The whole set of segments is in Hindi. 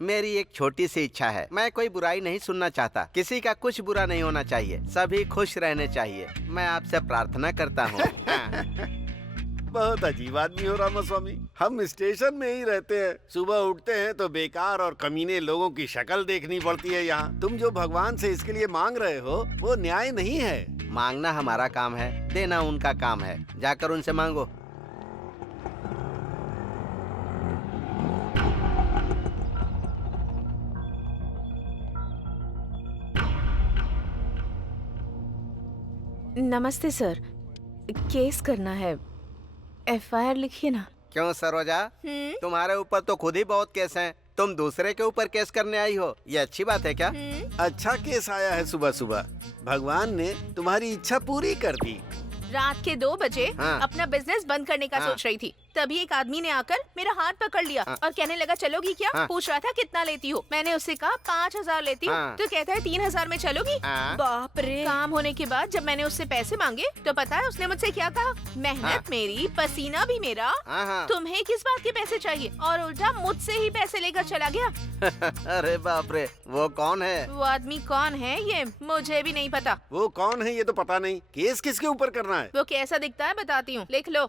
मेरी एक छोटी सी इच्छा है। मैं कोई बुराई नहीं सुनना चाहता, किसी का कुछ बुरा नहीं होना चाहिए, सभी खुश रहने चाहिए। मैं आपसे प्रार्थना करता हूँ। बहुत अजीब आदमी हो रामास्वामी। हम स्टेशन में ही रहते हैं, सुबह उठते हैं तो बेकार और कमीने लोगों की शक्ल देखनी पड़ती है यहाँ। तुम जो भगवान से इसके लिए मांग रहे हो वो न्याय नहीं है। मांगना हमारा काम है, देना उनका काम है। जाकर उनसे मांगो। नमस्ते सर, केस करना है, एफआईआर लिखिए ना। क्यों सरोजा, तुम्हारे ऊपर तो खुद ही बहुत केस हैं। तुम दूसरे के ऊपर केस करने आई हो, ये अच्छी बात है क्या? अच्छा केस आया है सुबह सुबह। भगवान ने तुम्हारी इच्छा पूरी कर दी। रात के 2 बजे हाँ। अपना बिजनेस बंद करने का सोच रही थी, तभी एक आदमी ने आकर मेरा हाथ पकड़ लिया और कहने लगा चलोगी क्या? पूछ रहा था कितना लेती हो। मैंने उससे कहा 5000 लेती हूँ। तो कहता है 3000 में चलोगी? बाप रे। काम होने के बाद जब मैंने उससे पैसे मांगे तो पता है उसने मुझसे क्या कहा? मेहनत मेरी, पसीना भी मेरा, तुम्हें किस बात के पैसे चाहिए? और उल्टा मुझसे ही पैसे लेकर चला गया। अरे बाप रे, वो कौन है? वो आदमी कौन है ये मुझे भी नहीं पता। वो कौन है ये तो पता नहीं। केस किसके ऊपर करना है? वो कैसा दिखता है बताती हूँ, लिख लो।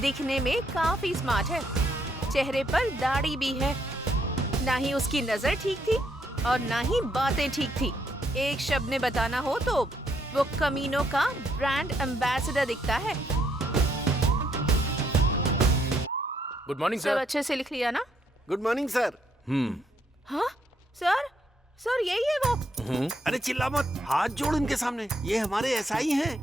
दिखने में काफी स्मार्ट है, चेहरे पर दाढ़ी भी है। ना ही उसकी नजर ठीक थी और ना ही बातें ठीक थी। एक शब्द में बताना हो तो वो कमीनों का ब्रांड एम्बेसडर दिखता है। गुड मॉर्निंग सब सर। अच्छे से लिख लिया ना? Good morning sir. हाँ सर, सर यही है वो। अरे चिल्ला मत, हाथ जोड़ इनके सामने, ये हमारे एसआई हैं।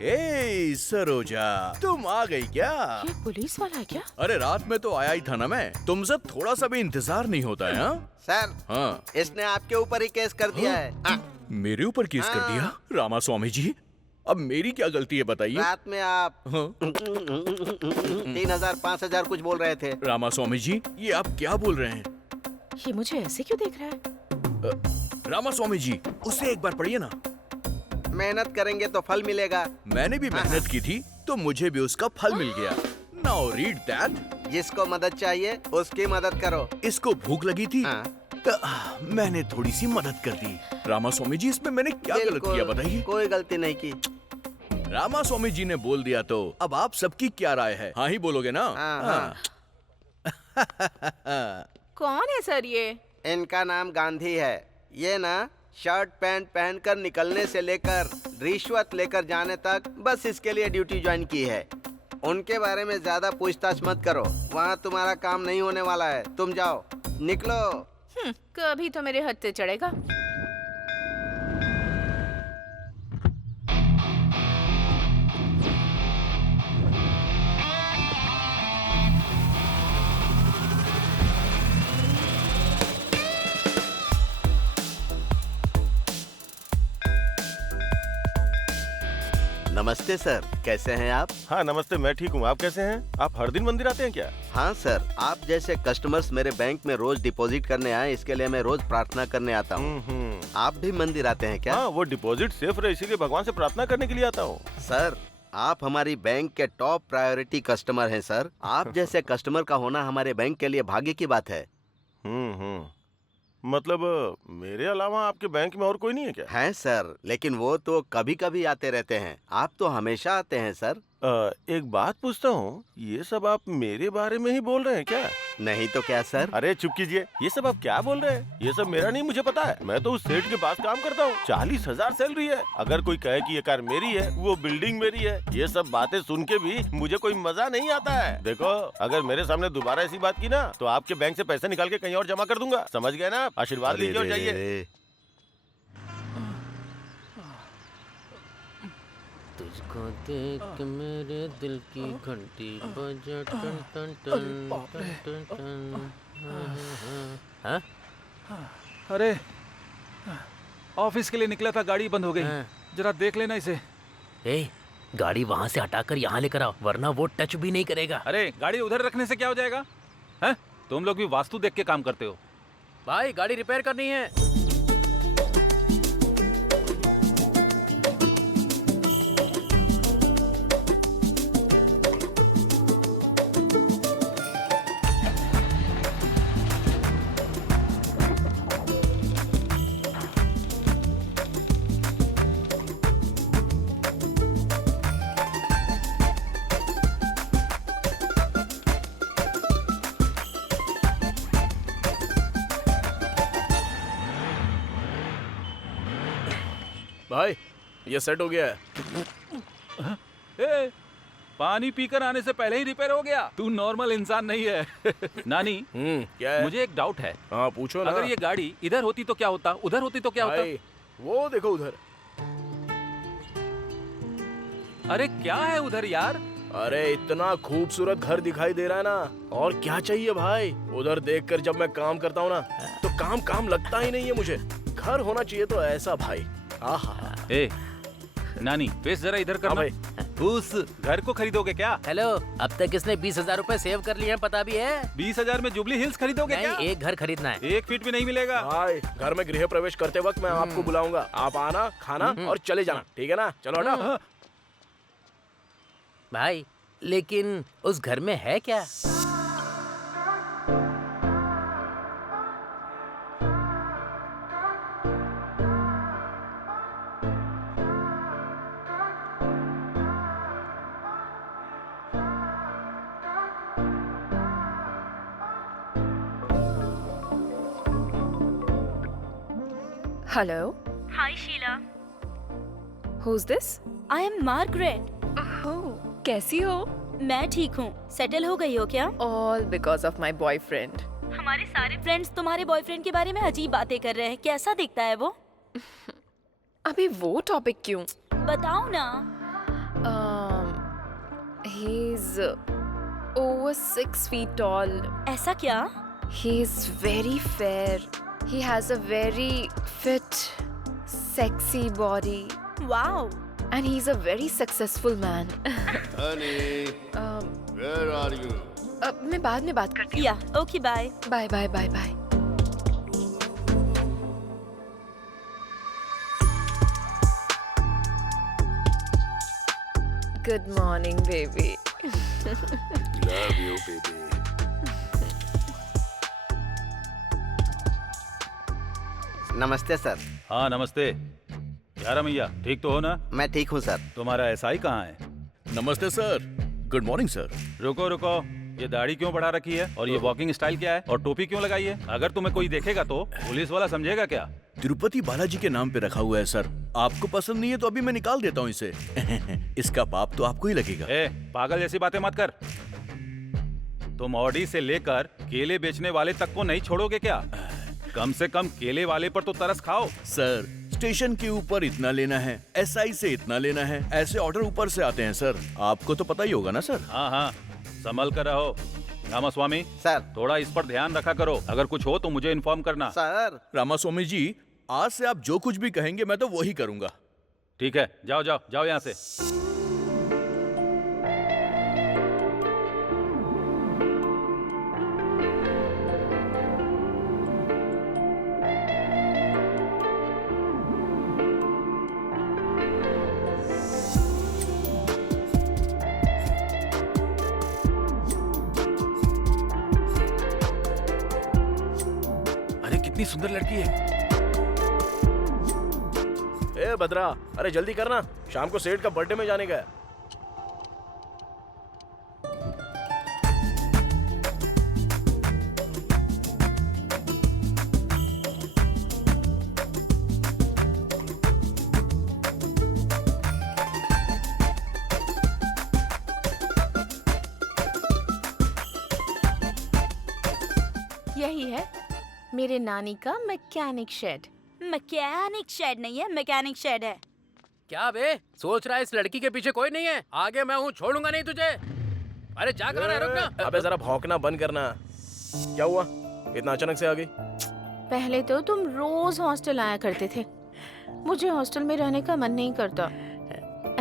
ए सरोजा, तुम आ गई क्या? ये पुलिस वाला है क्या? अरे रात में तो आया ही था ना मैं। तुमसे थोड़ा सा भी इंतजार नहीं होता है? सर, हाँ। इसने आपके ऊपर ही केस कर दिया है। मेरे ऊपर केस कर दिया? रामास्वामी जी, अब मेरी क्या गलती है बताइए? रात में आप 3000 5000 कुछ बोल रहे थे। रामास्वामी जी, ये आप क्या बोल रहे हैं? ये मुझे ऐसे क्यों देख रहा है? रामास्वामी जी, उसे एक बार पढ़िए ना। मेहनत करेंगे तो फल मिलेगा। मैंने भी मेहनत की थी तो मुझे भी उसका फल मिल गया। Now read that. जिसको मदद चाहिए उसकी मदद करो। इसको भूख लगी थी तो मैंने थोड़ी सी मदद कर दी। रामास्वामी जी, इसमें मैंने क्या गलत किया बताइए? कोई गलती नहीं की। रामास्वामी जी ने बोल दिया तो अब आप सबकी क्या राय है? हाँ ही बोलोगे ना? कौन है सर ये? इनका नाम गांधी है। ये ना शर्ट पैंट पहनकर निकलने से लेकर रिश्वत लेकर जाने तक बस इसके लिए ड्यूटी ज्वाइन की है। उनके बारे में ज्यादा पूछताछ मत करो, वहाँ तुम्हारा काम नहीं होने वाला है। तुम जाओ, निकलो। कभी तो मेरे हत्थे चढ़ेगा। नमस्ते सर, कैसे हैं आप? हाँ नमस्ते, मैं ठीक हूँ। आप कैसे हैं? आप हर दिन मंदिर आते हैं क्या? हाँ सर, आप जैसे कस्टमर्स मेरे बैंक में रोज डिपॉजिट करने आए, इसके लिए मैं रोज प्रार्थना करने आता हूँ। आप भी मंदिर आते हैं क्या? हाँ, वो डिपॉजिट सेफ रहे इसीलिए भगवान से प्रार्थना करने के लिए आता हूँ। सर, आप हमारी बैंक के टॉप प्रायोरिटी कस्टमर हैं सर। आप जैसे कस्टमर का होना हमारे बैंक के लिए भाग्य की बात है। मतलब मेरे अलावा आपके बैंक में और कोई नहीं है क्या? हैं सर, लेकिन वो तो कभी कभी आते रहते हैं। आप तो हमेशा आते हैं सर। एक बात पूछता हूँ, ये सब आप मेरे बारे में ही बोल रहे हैं क्या? नहीं तो क्या सर? अरे चुप कीजिए, ये सब आप क्या बोल रहे हैं? ये सब मेरा नहीं, मुझे पता है। मैं तो उस सेठ के पास काम करता हूँ, 40,000 सैलरी है। अगर कोई कहे कि ये कार मेरी है, वो बिल्डिंग मेरी है, ये सब बातें सुन के भी मुझे कोई मजा नहीं आता है। देखो, अगर मेरे सामने दोबारा ऐसी बात की ना तो आपके बैंक से पैसे निकाल के कहीं और जमा कर दूंगा। समझ गए ना? आशीर्वाद लीजिए और जाइए। तुझको देख के मेरे दिल की घंटी बजा टन टन टन टन टन टन। हाँ? अरे ऑफिस के लिए निकला था, गाड़ी बंद हो गई। जरा देख लेना इसे। ए, गाड़ी वहाँ से हटाकर यहाँ लेकर आओ, वरना वो टच भी नहीं करेगा। अरे गाड़ी उधर रखने से क्या हो जाएगा? हैं? तुम लोग भी वास्तु देख के काम करते हो? भाई गाड़ी रिपेयर करनी है। भाई ये सेट हो गया है। ए, पानी पीकर आने से पहले ही रिपेयर हो गया। तू नॉर्मल इंसान नहीं है। नानी, क्या है? मुझे एक डाउट है। हाँ पूछो ना। अगर ये गाड़ी इधर होती तो क्या होता, उधर होती तो क्या होता? भाई, वो देखो उधर। अरे क्या है उधर यार? अरे इतना खूबसूरत घर दिखाई दे रहा है ना, और क्या चाहिए भाई। उधर देखकर जब मैं काम करता हूँ ना, तो काम काम लगता ही नहीं है मुझे। घर होना चाहिए तो ऐसा भाई। आहा। ए, नानी फेस जरा इधर करना। भाई। उस घर को खरीदोगे क्या? हेलो, अब तक इसने 20,000 रुपए सेव कर लिए हैं, पता भी है? 20,000 में जुबली हिल्स खरीदोगे क्या? नहीं, एक घर खरीदना है। 1 फीट भी नहीं मिलेगा। भाई घर में गृह प्रवेश करते वक्त मैं आपको बुलाऊंगा। आप आना, खाना और चले जाना, ठीक है ना? चलो हटा। भाई लेकिन उस घर में है क्या? Hello, Hi Sheila, who's this? I am Margaret. Oh, कैसी हो? मैं ठीक हूँ। सेटल हो गई हो क्या? All because of my boyfriend. हमारे सारे फ्रेंड्स तुम्हारे बॉयफ्रेंड के बारे में अजीब बातें कर रहे हैं। कैसा दिखता है वो? अभी वो टॉपिक क्यों? बताओ ना। He's over 6 feet tall. ऐसा क्या? He's very fair. He has a very fit, sexy body. Wow. And he's a very successful man. Honey, where are you? मैं बाद में बात करती हूँ। Yeah, okay bye. Bye bye bye bye. Good morning, baby. Love you, baby. नमस्ते सर। हाँ नमस्ते। यारा मैया ठीक तो हो ना? मैं ठीक हूँ सर। तुम्हारा एसआई कहाँ है? नमस्ते सर। Good morning sir. रुको रुको, ये दाढ़ी क्यों बढ़ा रखी है और ये वॉकिंग स्टाइल क्या है और टोपी क्यों लगाई है? अगर तुम्हें कोई देखेगा तो पुलिस वाला समझेगा क्या? तिरुपति बालाजी के नाम पे रखा हुआ है सर। आपको पसंद नहीं है तो अभी मैं निकाल देता हूँ इसे। इसका पाप तो आपको ही लगेगा। ए, पागल जैसी बातें मत कर। तुम ऑडी से लेकर केले बेचने वाले तक को नहीं छोड़ोगे क्या? कम से कम केले वाले पर तो तरस खाओ। सर, स्टेशन के ऊपर इतना लेना है, एसआई से इतना लेना है, ऐसे ऑर्डर ऊपर से आते हैं सर। आपको तो पता ही होगा ना सर। हाँ हाँ, संभल कर रहो। रामास्वामी सर। थोड़ा इस पर ध्यान रखा करो। अगर कुछ हो तो मुझे इन्फॉर्म करना। सर। रामास्वामी जी, आज से आप जो कुछ भी कहेंगे मैं तो वही करूंगा। ठीक है, जाओ जाओ जाओ यहाँ से। कितनी सुंदर लड़की है। ए भद्रा, अरे जल्दी करना, शाम को सेठ का बर्थडे में जाने का है। यही है मेरे नानी का मैकेनिक शेड। मैकेनिक शेड नहीं है, मैकेनिक शेड है। क्या बे सोच रहा है इस लड़की के पीछे कोई नहीं है? आगे मैं हूँ, छोड़ूंगा नहीं तुझे। अरे जा कहाँ रहा है, रुकना। अबे जरा भौंकना बंद करना। क्या हुआ, इतना अचानक से आ गई? पहले तो तुम रोज हॉस्टल आया करते थे, मुझे हॉस्टल में रहने का मन नहीं करता।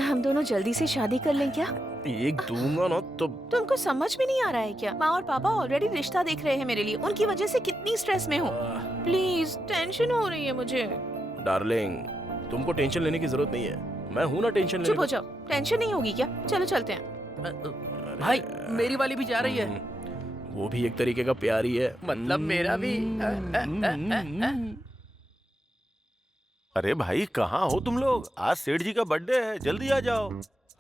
हम दोनों जल्दी से शादी कर लें क्या? एक दूंगा ना तो तुमको समझ में नहीं आ रहा है क्या? माँ और पापा ऑलरेडी रिश्ता देख रहे हैं मेरे लिए। उनकी वजह से कितनी स्ट्रेस में हूँ। प्लीज, टेंशन हो रही है मुझे। डार्लिंग, तुमको टेंशन लेने की जरूरत नहीं है, मैं हूँ ना टेंशन लेने चुप को। हो जाओ, टेंशन नहीं होगी क्या? चलो चलते हैं। भाई मेरी वाली भी जा रही है। वो भी एक तरीके का प्यार ही है। मतलब मेरा भी। अरे भाई कहाँ हो तुम लोग? आज सेठ जी का बर्थडे है, जल्दी आ जाओ।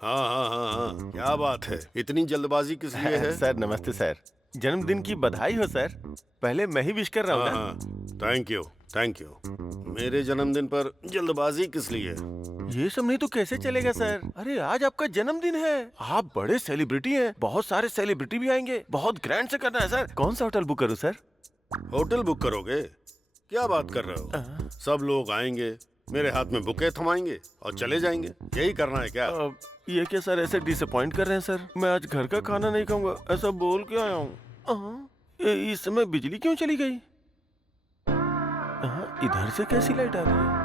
हाँ हाँ हाँ हाँ, क्या बात है, इतनी जल्दबाजी किस लिए है? सर नमस्ते सर, जन्मदिन की बधाई हो सर। पहले मैं ही विश कर रहा हूँ हाँ ना। हाँ, थैंक यू थैंक यू। मेरे जन्मदिन पर जल्दबाजी किस लिए? ये सब नहीं तो कैसे चलेगा सर? अरे आज आपका जन्मदिन है, आप बड़े सेलिब्रिटी हैं, बहुत सारे सेलिब्रिटी भी आएंगे, बहुत ग्रैंड से करना है सर। कौन सा होटल बुक करूँ सर? होटल बुक करोगे? क्या बात कर रहे हो? सब लोग आएंगे, मेरे हाथ में बुके थमाएंगे और चले जाएंगे, यही करना है क्या? ये क्या सर ऐसे डिसअपॉइंट कर रहे हैं सर? मैं आज घर का खाना नहीं खाऊंगा, ऐसा बोल के आया हूँ। इस समय बिजली क्यों चली गई? इधर से कैसी लाइट आ रही है?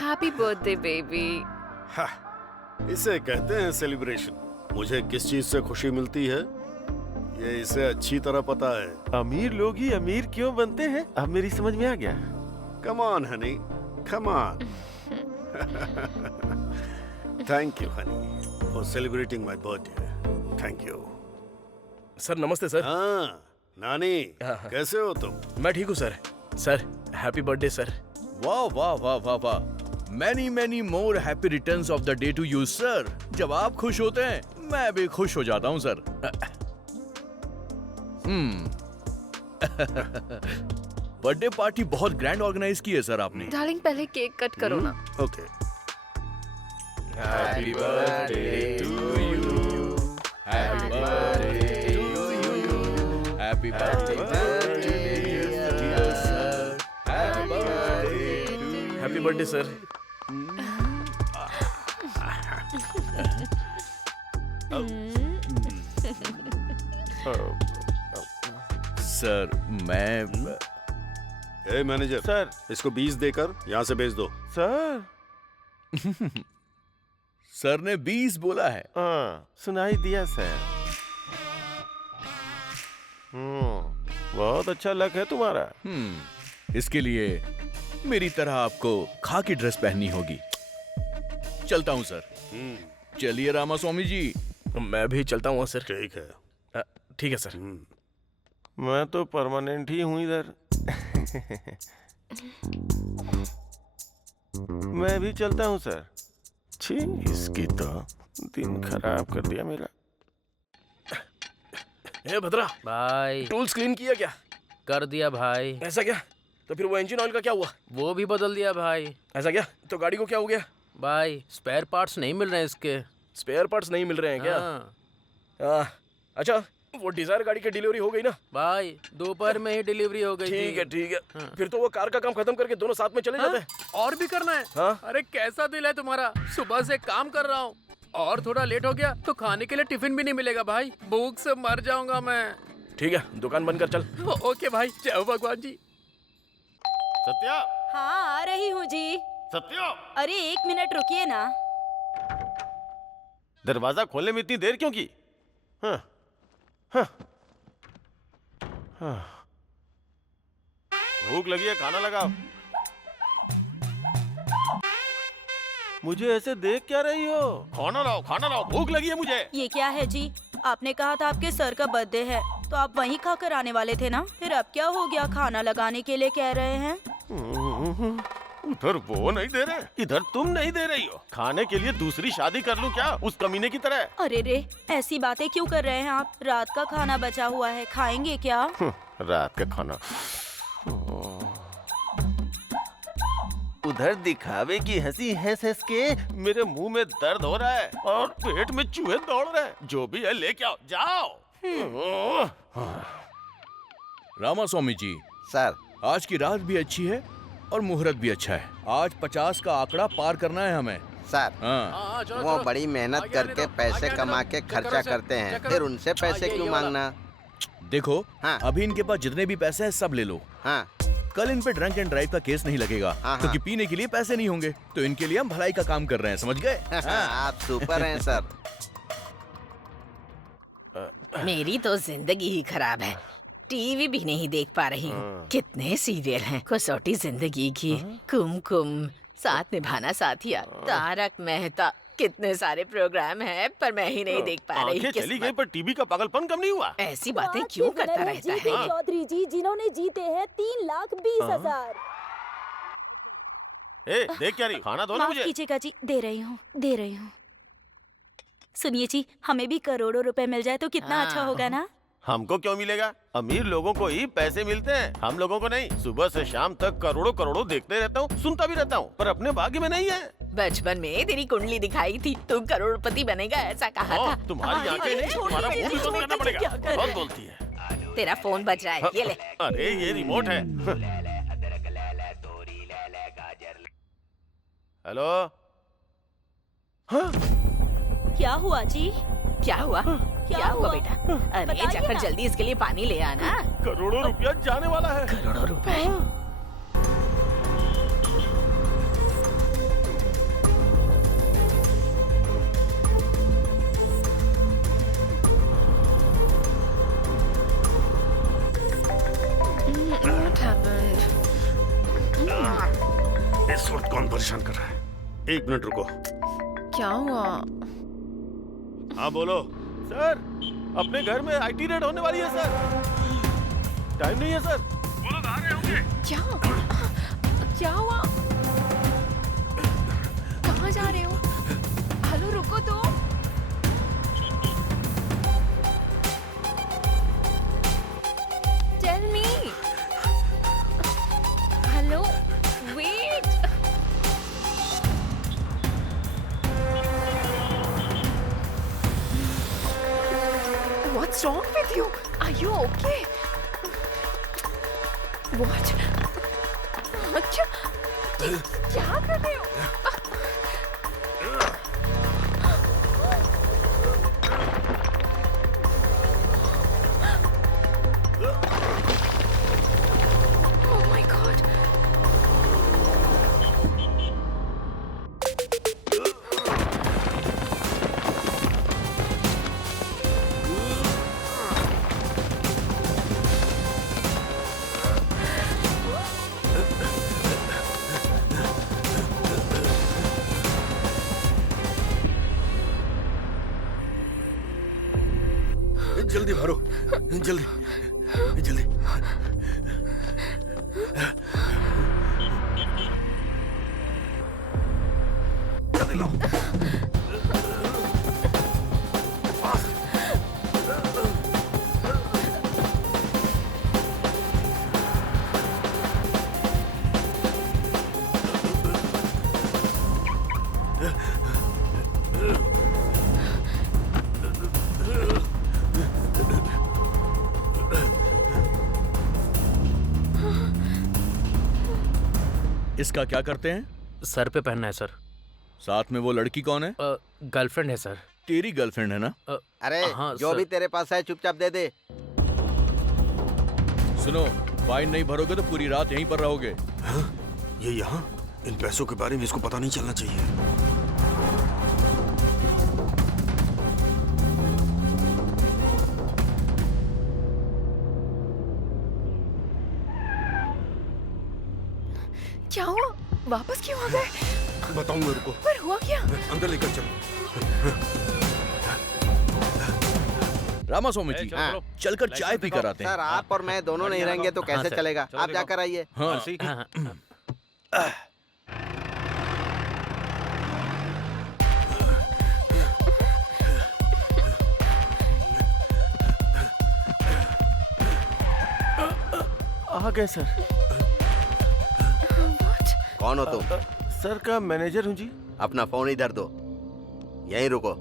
Happy birthday baby. इसे कहते हैं सेलिब्रेशन। मुझे किस चीज से खुशी मिलती है ये इसे अच्छी तरह पता है। अमीर लोग ही अमीर क्यों बनते हैं, अब मेरी समझ में आ गया। Come on honey, come on. Thank you honey for celebrating my birthday. Thank you. Sir नमस्ते सर। हाँ नानी, कैसे हो तुम? मैं ठीक हूँ sir. Sir happy birthday sir. वाह वाह वाह वाह वाह। Many many more happy returns of the day to you sir. जब आप खुश होते हैं मैं भी खुश हो जाता हूँ सर। बर्थडे पार्टी बहुत ग्रैंड ऑर्गेनाइज की है सर आपने। डार्लिंग पहले केक कट करो ना। Okay. Happy birthday to you, happy birthday to you, happy birthday dear sir, happy birthday sir. Sir मैं ए मैनेजर सर। इसको 20 देकर यहाँ से भेज दो। सर सर ने 20 बोला है। सुनाई दिया सर। बहुत अच्छा लक है तुम्हारा। इसके लिए मेरी तरह आपको खाकी ड्रेस पहननी होगी। चलता हूँ सर। चलिए रामास्वामी जी। मैं भी चलता हूँ सर। ठीक है। ठीक है सर। मैं तो परमानेंट ही हूँ इधर। मैं भी चलता हूँ सर। छी, इसकी तो दिन खराब कर दिया मेरा। ए भद्रा भाई टूल्स क्लीन किया क्या? कर दिया भाई। ऐसा क्या? तो फिर वो इंजन ऑयल का क्या हुआ? वो भी बदल दिया भाई। ऐसा क्या? तो गाड़ी को क्या हो गया? भाई स्पेयर पार्ट्स नहीं मिल रहे हैं इसके। स्पेयर पार्ट्स नहीं मिल रहे हैं क्या? अच्छा वो डिजायर गाड़ी की डिलीवरी हो गई ना? भाई दोपहर में ही डिलीवरी हो गई। ठीक है ठीक है। फिर तो वो कार का काम खत्म करके दोनों साथ में चले जाते हैं। और भी करना है? हाँ? अरे कैसा दिल है तुम्हारा। सुबह से काम कर रहा हूँ और थोड़ा लेट हो गया तो खाने के लिए टिफिन भी नहीं मिलेगा भाई। भूख से मर जाऊंगा मैं। ठीक है दुकान बंद कर चल। ओके भाई, जय भगवान जी। सत्या, हाँ आ रही हूँ जी। सत्या, अरे 1 मिनट रुकिए ना। दरवाजा खोलने में इतनी देर क्यों की? हाँ, हाँ, हाँ। भूख लगी है, खाना लगाओ। मुझे ऐसे देख क्या रही हो? खाना लाओ, भूख लगी है मुझे। ये क्या है जी? आपने कहा था आपके सर का बर्थडे है तो आप वहीं खाकर आने वाले थे ना। फिर अब क्या हो गया, खाना लगाने के लिए कह रहे हैं? उधर वो नहीं दे रहे, इधर तुम नहीं दे रही हो। खाने के लिए दूसरी शादी कर लूं क्या, उस कमीने की तरह? अरे रे, ऐसी बातें क्यों कर रहे हैं आप? रात का खाना बचा हुआ है, खाएंगे क्या? रात का खाना। उधर दिखावे की हंसी हंस के मेरे मुंह में दर्द हो रहा है और पेट में चूहे दौड़ रहे हैं। जो भी है लेके आओ, जाओ। रामास्वामी जी सर आज की रात भी अच्छी है और मुहूर्त भी अच्छा है। आज 50 का आंकड़ा पार करना है हमें। सर हाँ। वो बड़ी मेहनत करके पैसे कमा के खर्चा करते हैं, फिर उनसे पैसे क्यों मांगना? देखो, हाँ। अभी इनके पास जितने भी पैसे हैं सब ले लो। हाँ कल इन पे ड्रंक एंड ड्राइव का केस नहीं लगेगा, हाँ। क्योंकि पीने के लिए पैसे नहीं होंगे। तो इनके लिए हम भलाई का काम कर रहे हैं, समझ गए? आप सुपर हैं सर। मेरी तो जिंदगी ही खराब है, टीवी भी नहीं देख पा रही हूँ। कितने सीरियल हैं, कसौटी जिंदगी की, कुमकुम, साथ निभाना साथिया, तारक मेहता, कितने सारे प्रोग्राम हैं, पर मैं ही नहीं देख पा रही। आंखें चली किस्मत। गई पर टीवी का पागलपन कम नहीं हुआ। ऐसी बातें क्यों करता रहता है? चौधरी जी जिन्होंने जीते हैं 3,20,000। ए, देख क्या रही, खाना दो ना माफ मुझे। कीजिएगा जी, दे रही हूँ। सुनिए जी, हमें भी करोड़ों रुपए मिल जाए तो कितना अच्छा होगा ना। हमको क्यों मिलेगा? अमीर लोगों को ही पैसे मिलते हैं, हम लोगों को नहीं। सुबह से शाम तक करोड़ों करोड़ों देखते रहता हूँ, सुनता भी रहता हूँ, पर अपने भाग्य में नहीं है। बचपन में तेरी कुंडली दिखाई थी, तू करोड़पति बनेगा ऐसा कहा था। तुम्हारी आंखें नहीं, तुम्हारा मुंह भी बंद करना पड़ेगा। बहुत बोलती है। तेरा फोन बज रहा है, ये ले। अरे ये रिमोट है। हेलो। हाँ? क्या हुआ जी? क्या हुआ? क्या हुआ बेटा? अरे बताइए जाकर ना। जल्दी इसके लिए पानी ले आना। करोड़ों रुपया जाने वाला है। करोड़ों रुपए। What happened? इस वक्त कौन परेशान कर रहा है? 1 मिनट रुको। क्या हुआ? हाँ बोलो। सर, अपने घर में आईटी रेड होने वाली है सर। टाइम नहीं है सर। वो लोग आ रहे होंगे। क्या हुआ? कहाँ जा रहे हो? हेलो रुको तो। Tell me. Hello, wait. What's wrong with you? Are you okay? What? क्या कर रहे हो? Oh my God. जल्दी भरो, जल्दी जल्दी। जल्दी लाओ। इसका क्या करते हैं? सर पे पहनना है सर। साथ में वो लड़की कौन है? गर्लफ्रेंड है सर। तेरी गर्लफ्रेंड है ना? अरे हाँ, जो सर। भी तेरे पास है चुपचाप दे दे। सुनो, फाइन नहीं भरोगे तो पूरी रात यहीं पर रहोगे। ये यहाँ? इन पैसों के बारे में इसको पता नहीं चलना चाहिए। क्या हुआ? वापस क्यों आ गए? बताऊंगा, रुको। पर हुआ क्या? अंदर लेकर चलो। रामास्वामी जी, हाँ। चलकर चाय पी कर आते हैं। सर आप और मैं दोनों नहीं रहेंगे तो कैसे सर। चलेगा? आप जाकर आइए। हाँ। आ गए सर। कौन हो तुम? सर का मैनेजर हूँ जी। अपना फोन इधर दो, यहीं रुको।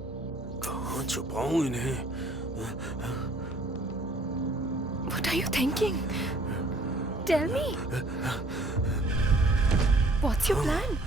कहाँ छुपाऊं इन्हें? What are you thinking? Tell me. What's your plan?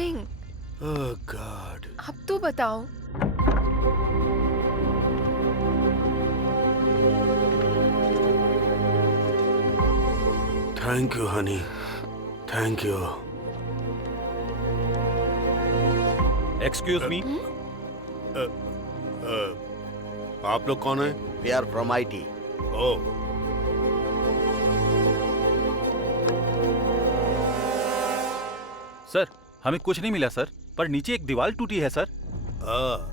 Darling, oh god. अब तो बताओ। Thank you honey, thank you. Excuse me, आप लोग कौन हैं? We are from IT। Oh, sir हमें कुछ नहीं मिला सर, पर नीचे एक दीवार टूटी है सर।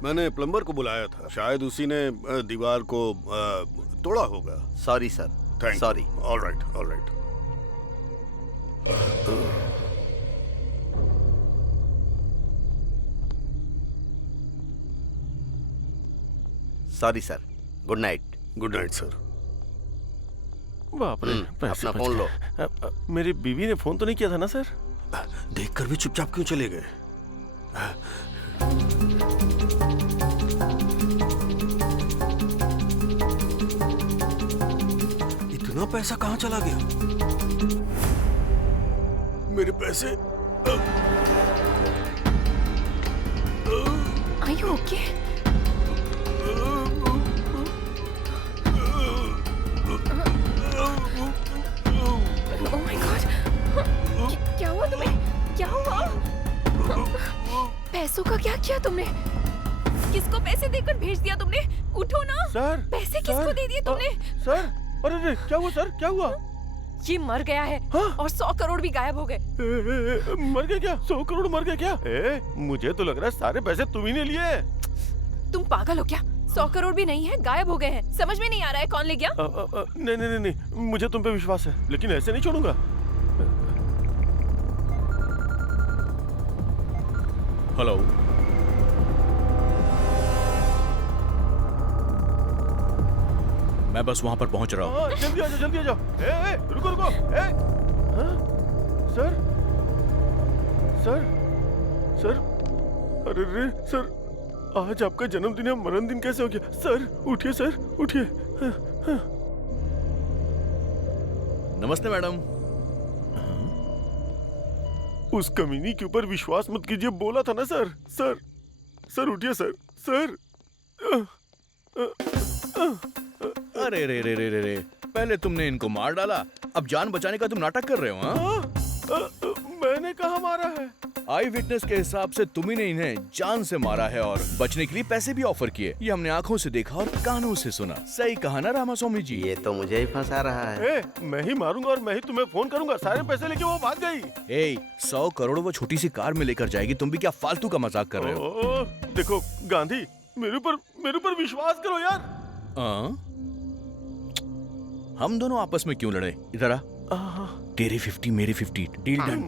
मैंने प्लम्बर को बुलाया था, शायद उसी ने दीवार को तोड़ा होगा। Sorry sir, thank sorry. All right, all right. Sorry sir, good night. Good night sir. बाप रे, पैसे अपना बच फोन गए। लो। मेरी बीवी ने फोन तो नहीं किया था ना सर? देखकर भी चुपचाप क्यों चले गए? इतना पैसा कहाँ चला गया? मेरे पैसे। Are you okay? Oh my God! क्या हुआ तुम्हें? क्या हुआ? पैसों का क्या किया तुमने? किसको पैसे देकर भेज दिया तुमने? उठो ना! सर, पैसे किसको दे दिए तुमने? सर, अरे क्या हुआ सर, क्या हुआ? ये मर गया है। हाँ? और 100 करोड़ भी गायब हो गए। मर गया क्या? 100 करोड़ मर गया क्या? मुझे तो लग रहा है सारे पैसे तुम ही ने लिए। तुम पागल हो क्या? 100 करोड़ भी नहीं है, गायब हो गए हैं। समझ में नहीं आ रहा है कौन ले गया? नहीं नहीं नहीं, मुझे तुम पे विश्वास है, लेकिन ऐसे नहीं छोड़ूंगा। हेलो, मैं बस वहां पर पहुंच रहा हूँ। जल्दी आ जाओ, जल्दी आ जाओ। रुको रुको। सर, सर, सर, अरे रे सर, आज आपका जन्मदिन है, मरण दिन कैसे हो गया? सर उठिए, सर उठिए। नमस्ते मैडम। उस कमीनी के ऊपर विश्वास मत कीजिए, बोला था ना सर। सर, सर उठिए सर। सर, अरे रे रे रे रे रे, पहले तुमने इनको मार डाला, अब जान बचाने का तुम नाटक कर रहे हो? हाँ? मैंने कहा मारा है? आई विटनेस के हिसाब से तुम ही ने इन्हें जान से मारा है और बचने के लिए पैसे भी ऑफर किए। ये हमने आंखों से देखा और कानों से सुना। सही कहा ना रामास्वामी जी? ये तो मुझे ही फंसा रहा है। मैं ही मारूंगा और मैं ही तुम्हें फोन करूंगा। सारे पैसे लेके वो भाग गई। 100 करोड़ वो छोटी सी कार में लेकर जाएगी, तुम भी क्या फालतू का मजाक कर रहे हो? देखो गांधी, मेरे ऊपर विश्वास करो यार। हम दोनों आपस में क्यों लड़े? इधर आ। तेरी 50 मेरी 50, डील डन।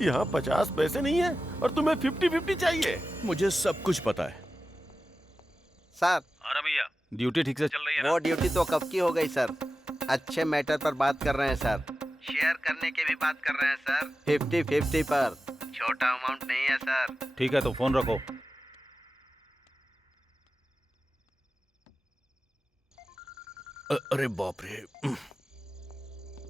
यहाँ 50 पैसे नहीं है और तुम्हें 50-50 चाहिए। मुझे सब कुछ पता है सर। अरे भैया, ड्यूटी ठीक से चल रही है? वो ड्यूटी तो कब की हो गई सर। अच्छे मैटर पर बात कर रहे हैं सर। शेयर करने की भी बात कर रहे हैं सर। 50-50 पर, छोटा अमाउंट नहीं है सर। ठीक है तो फोन रखो। अरे बाप रे।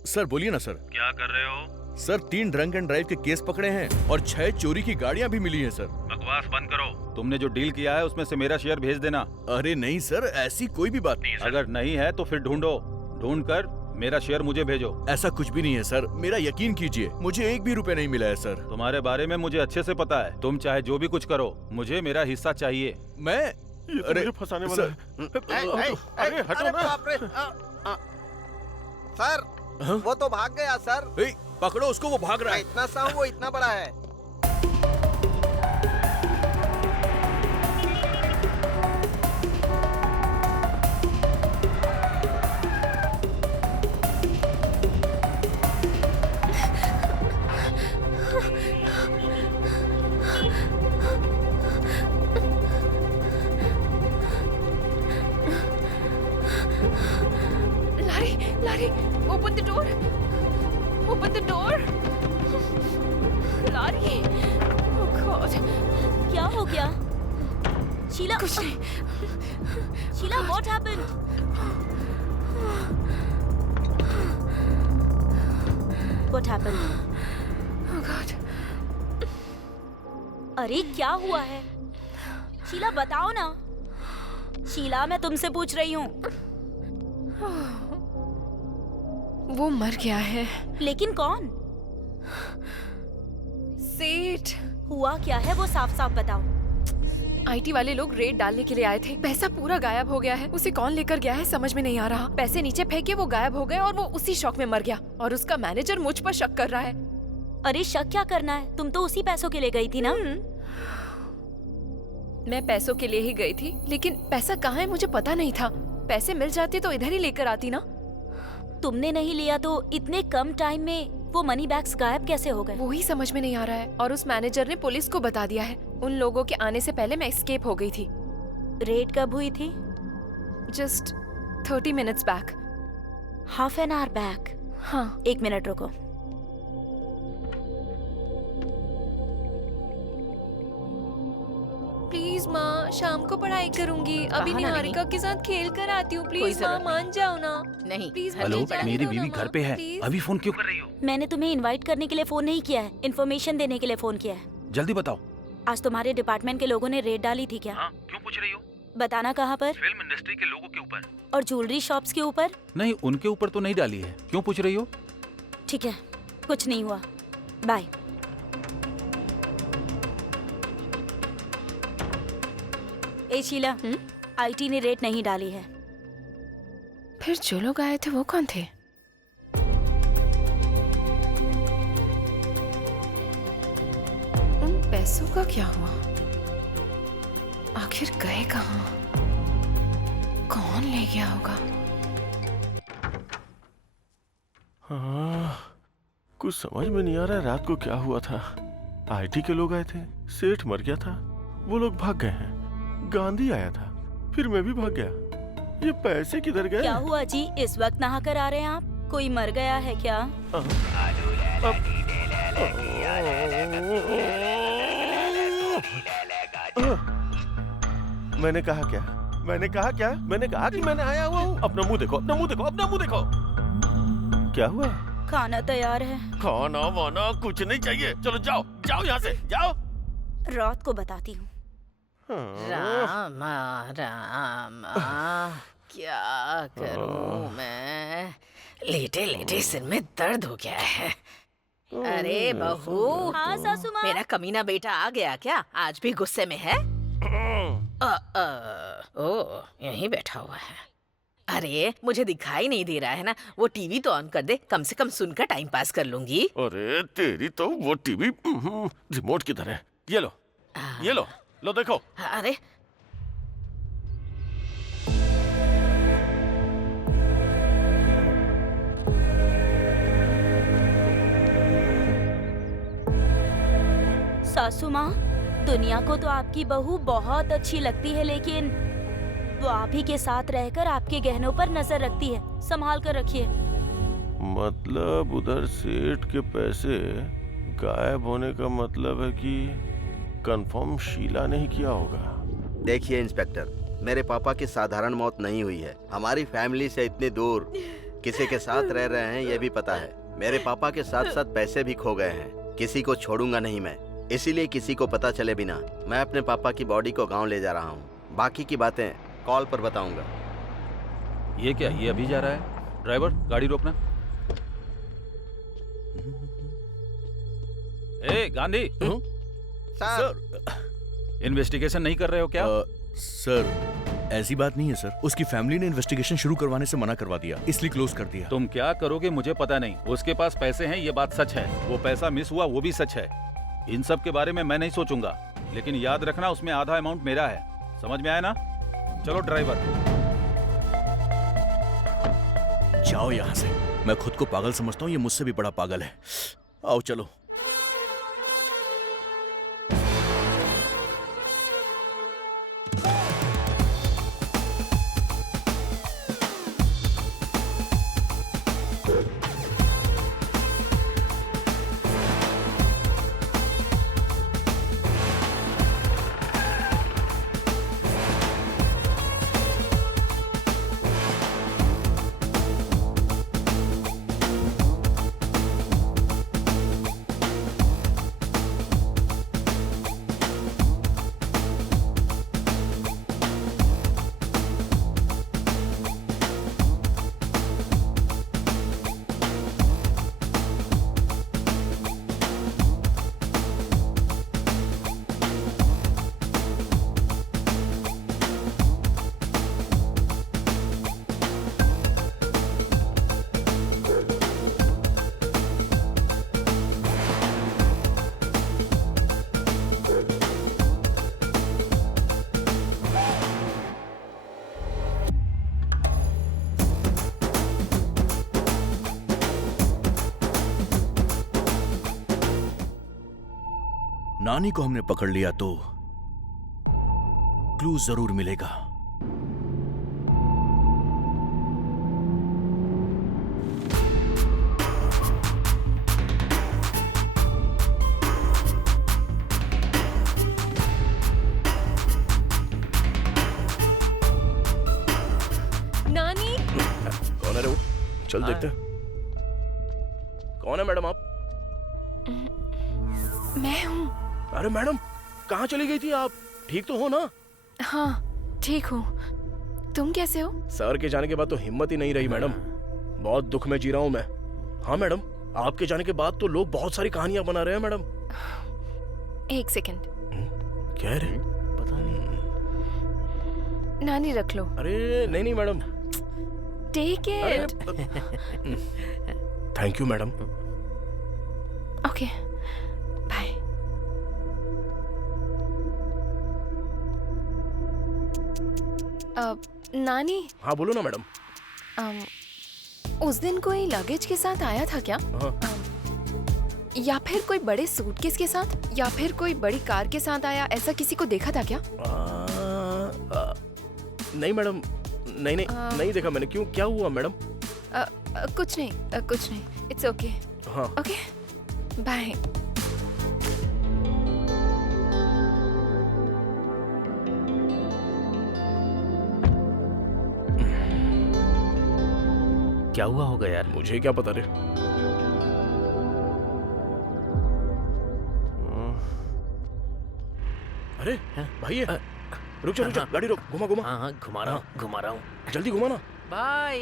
सर बोलिए ना सर। क्या कर रहे हो? सर 3 ड्रंक एंड ड्राइव के केस पकड़े हैं और 6 चोरी की गाड़ियां भी मिली हैं सर। बकवास बंद करो। तुमने जो डील किया है उसमें से मेरा शेयर भेज देना। अरे नहीं सर, ऐसी कोई भी बात नहीं है सर। अगर नहीं है तो फिर ढूंढो, ढूंढ कर मेरा शेयर मुझे भेजो। ऐसा कुछ भी नहीं है सर, मेरा यकीन कीजिए, मुझे 1 भी रुपए नहीं मिला है सर। तुम्हारे बारे में मुझे अच्छे से पता है। तुम चाहे जो भी कुछ करो, मुझे मेरा हिस्सा चाहिए। मैं ये तो मुझे फंसाने वाला है। अरे हटो ना। सर, वो तो भाग गया सर। पकड़ो उसको, वो भाग रहा है। इतना सा वो इतना बड़ा है। Larry, open the door. Open the door. Larry. Oh God. क्या हो गया? शीला, कुछ नहीं। Sheila, what happened? What happened? Oh God. अरे क्या हुआ है? शीला बताओ ना। शीला मैं तुमसे पूछ रही हूँ। वो मर गया है। लेकिन कौन? सेठ। हुआ क्या है वो साफ साफ बताओ। आईटी वाले लोग रेड डालने के लिए आए थे। पैसा पूरा गायब हो गया है। उसे कौन लेकर गया है समझ में नहीं आ रहा। पैसे नीचे फेंके वो गायब हो गए और वो उसी शौक में मर गया। और उसका मैनेजर मुझ पर शक कर रहा है। अरे शक क्या करना है? तुम तो उसी पैसों के लिए गई थी ना? मैं पैसों के लिए ही गई थी, लेकिन पैसा कहाँ है मुझे पता नहीं था। पैसे मिल जाते तो इधर ही लेकर आती ना। तुमने नहीं लिया तो इतने कम टाइम में वो मनी बैग्स गायब कैसे हो गए? वो ही समझ में नहीं आ रहा है। और उस मैनेजर ने पुलिस को बता दिया है। उन लोगों के आने से पहले मैं एस्केप हो गई थी। रेड कब हुई थी? Just 30 minutes back. Half an hour back? हाँ। 1 मिनट रुको। प्लीज माँ, शाम को पढ़ाई करूंगी। अभी निहारिका के साथ खेल कर आती हूँ। प्लीज माँ मान जाओ ना। नहीं। प्लीज। हेलो, मेरी बीवी घर पे है। अभी फोन क्यों कर रही हो? मैंने तुम्हें इनवाइट करने के लिए फोन नहीं किया है, इन्फॉर्मेशन देने के लिए फोन किया है। जल्दी बताओ। आज तुम्हारे डिपार्टमेंट के लोगों ने रेड डाली थी क्या? हाँ, क्यों पूछ रही हो? बताना कहाँ पर? फिल्म इंडस्ट्री के लोगों के ऊपर। और ज्वेलरी शॉप्स के ऊपर? नहीं, उनके ऊपर तो नहीं डाली है। क्यों पूछ रही हो? ठीक है, कुछ नहीं हुआ। बाय। ए शीला, आईटी ने रेट नहीं डाली है। फिर जो लोग आए थे वो कौन थे? उन पैसों का क्या हुआ? आखिर गए कहाँ? कौन ले गया होगा? हाँ, कुछ समझ में नहीं आ रहा है रात को क्या हुआ था। आईटी के लोग आए थे, सेठ मर गया था, वो लोग भाग गए हैं। गांधी आया था, फिर मैं भी भाग गया। ये पैसे किधर गए? क्या हुआ जी, इस वक्त नहा कर आ रहे हैं आप? कोई मर गया है क्या? मैंने कहा क्या? मैंने कहा क्या? मैंने कहा कि मैंने आया हुआ हूँ। अपना मुंह देखो, अपना मुंह देखो, अपना मुंह देखो। क्या हुआ? खाना तैयार है। खाना वाना कुछ नहीं चाहिए। चलो जाओ, जाओ यहाँ से, जाओ। रात को बताती हूँ। रामा रामा, क्या करूं मैं? लेटे लेटे सिर में दर्द हो गया है। अरे बहू। हाँ सासू माँ। मेरा कमीना बेटा आ गया क्या? आज भी गुस्से में है? ओ, यहीं बैठा हुआ है। अरे मुझे दिखाई नहीं दे रहा है ना? वो टीवी तो ऑन कर दे, कम से कम सुनकर टाइम पास कर लूंगी। अरे तेरी तो वो टीवी रिमोट किधर है? ये लो, ये लो, लो देखो। अरे सासू माँ, दुनिया को तो आपकी बहू बहुत अच्छी लगती है, लेकिन वो आप ही के साथ रहकर आपके गहनों पर नजर रखती है। संभाल कर रखिए। मतलब उधर सेठ के पैसे गायब होने का मतलब है कि कंफर्म शीला ने ही किया होगा। देखिए इंस्पेक्टर, मेरे पापा की साधारण मौत नहीं हुई है। हमारी फैमिली से इतने दूर किसी के साथ रह रहे हैं ये भी पता है। मेरे पापा के साथ साथ पैसे भी खो गए हैं। किसी को छोड़ूंगा नहीं मैं, इसीलिए किसी को पता चले बिना मैं अपने पापा की बॉडी को गांव ले जा रहा हूँ। बाकी की बातें कॉल पर बताऊंगा। ये क्या, ये अभी जा रहा है? ड्राइवर, गाड़ी रोकना। ए गांधी, सर, इन्वेस्टिगेशन नहीं कर रहे हो क्या? सर ऐसी बात नहीं है सर। उसकी फैमिली ने इन्वेस्टिगेशन शुरू करवाने से मना करवा दिया, इसलिए क्लोज कर दिया। तुम क्या करोगे मुझे पता नहीं। उसके पास पैसे हैं, ये बात सच है। वो पैसा मिस हुआ वो भी सच है। इन सब के बारे में मैं नहीं सोचूंगा, लेकिन याद रखना उसमें आधा अमाउंट मेरा है। समझ में आया ना? चलो ड्राइवर। जाओ यहाँ से। मैं खुद को पागल समझता हूँ, ये मुझसे भी बड़ा पागल है। आओ चलो। नानी को हमने पकड़ लिया तो क्लू जरूर मिलेगा। नानी, कौन है रे वो? चल देखते हैं। कौन है मैडम आप? मैं हूँ। अरे मैडम, कहाँ चली गई थी आप? ठीक तो हो ना? हाँ, ठीक हूँ। तुम कैसे हो? सर के जाने के बाद तो हिम्मत ही नहीं रही मैडम। बहुत दुख में जी रहा हूँ मैं। हाँ मैडम, आपके जाने के बाद तो लोग बहुत सारी कहानियां बना रहे हैं मैडम। एक सेकंड। क्या रे? पता नहीं। नानी रख लो। अरे नहीं नहीं madam. Take it. Thank you madam. Okay, bye. नानी। हाँ बोलो ना मैडम। उस दिन कोई लगेज के साथ आया था क्या? हाँ। या फिर कोई बड़े सूटकेस के साथ, या फिर कोई बड़ी कार के साथ आया, ऐसा किसी को देखा था क्या? नहीं मैडम, नहीं नहीं नहीं देखा मैंने। क्यों, क्या हुआ मैडम? कुछ नहीं, कुछ नहीं। It's okay. हाँ ओके, बाय। क्या हुआ होगा यार? मुझे क्या पता रे। अरे भाई ये रुक जा रुक जा, गाड़ी रोक, घुमा घुमा। हाँ हाँ, घुमा रहा हूँ, घुमा रहा हूँ। जल्दी घुमा ना। बाय।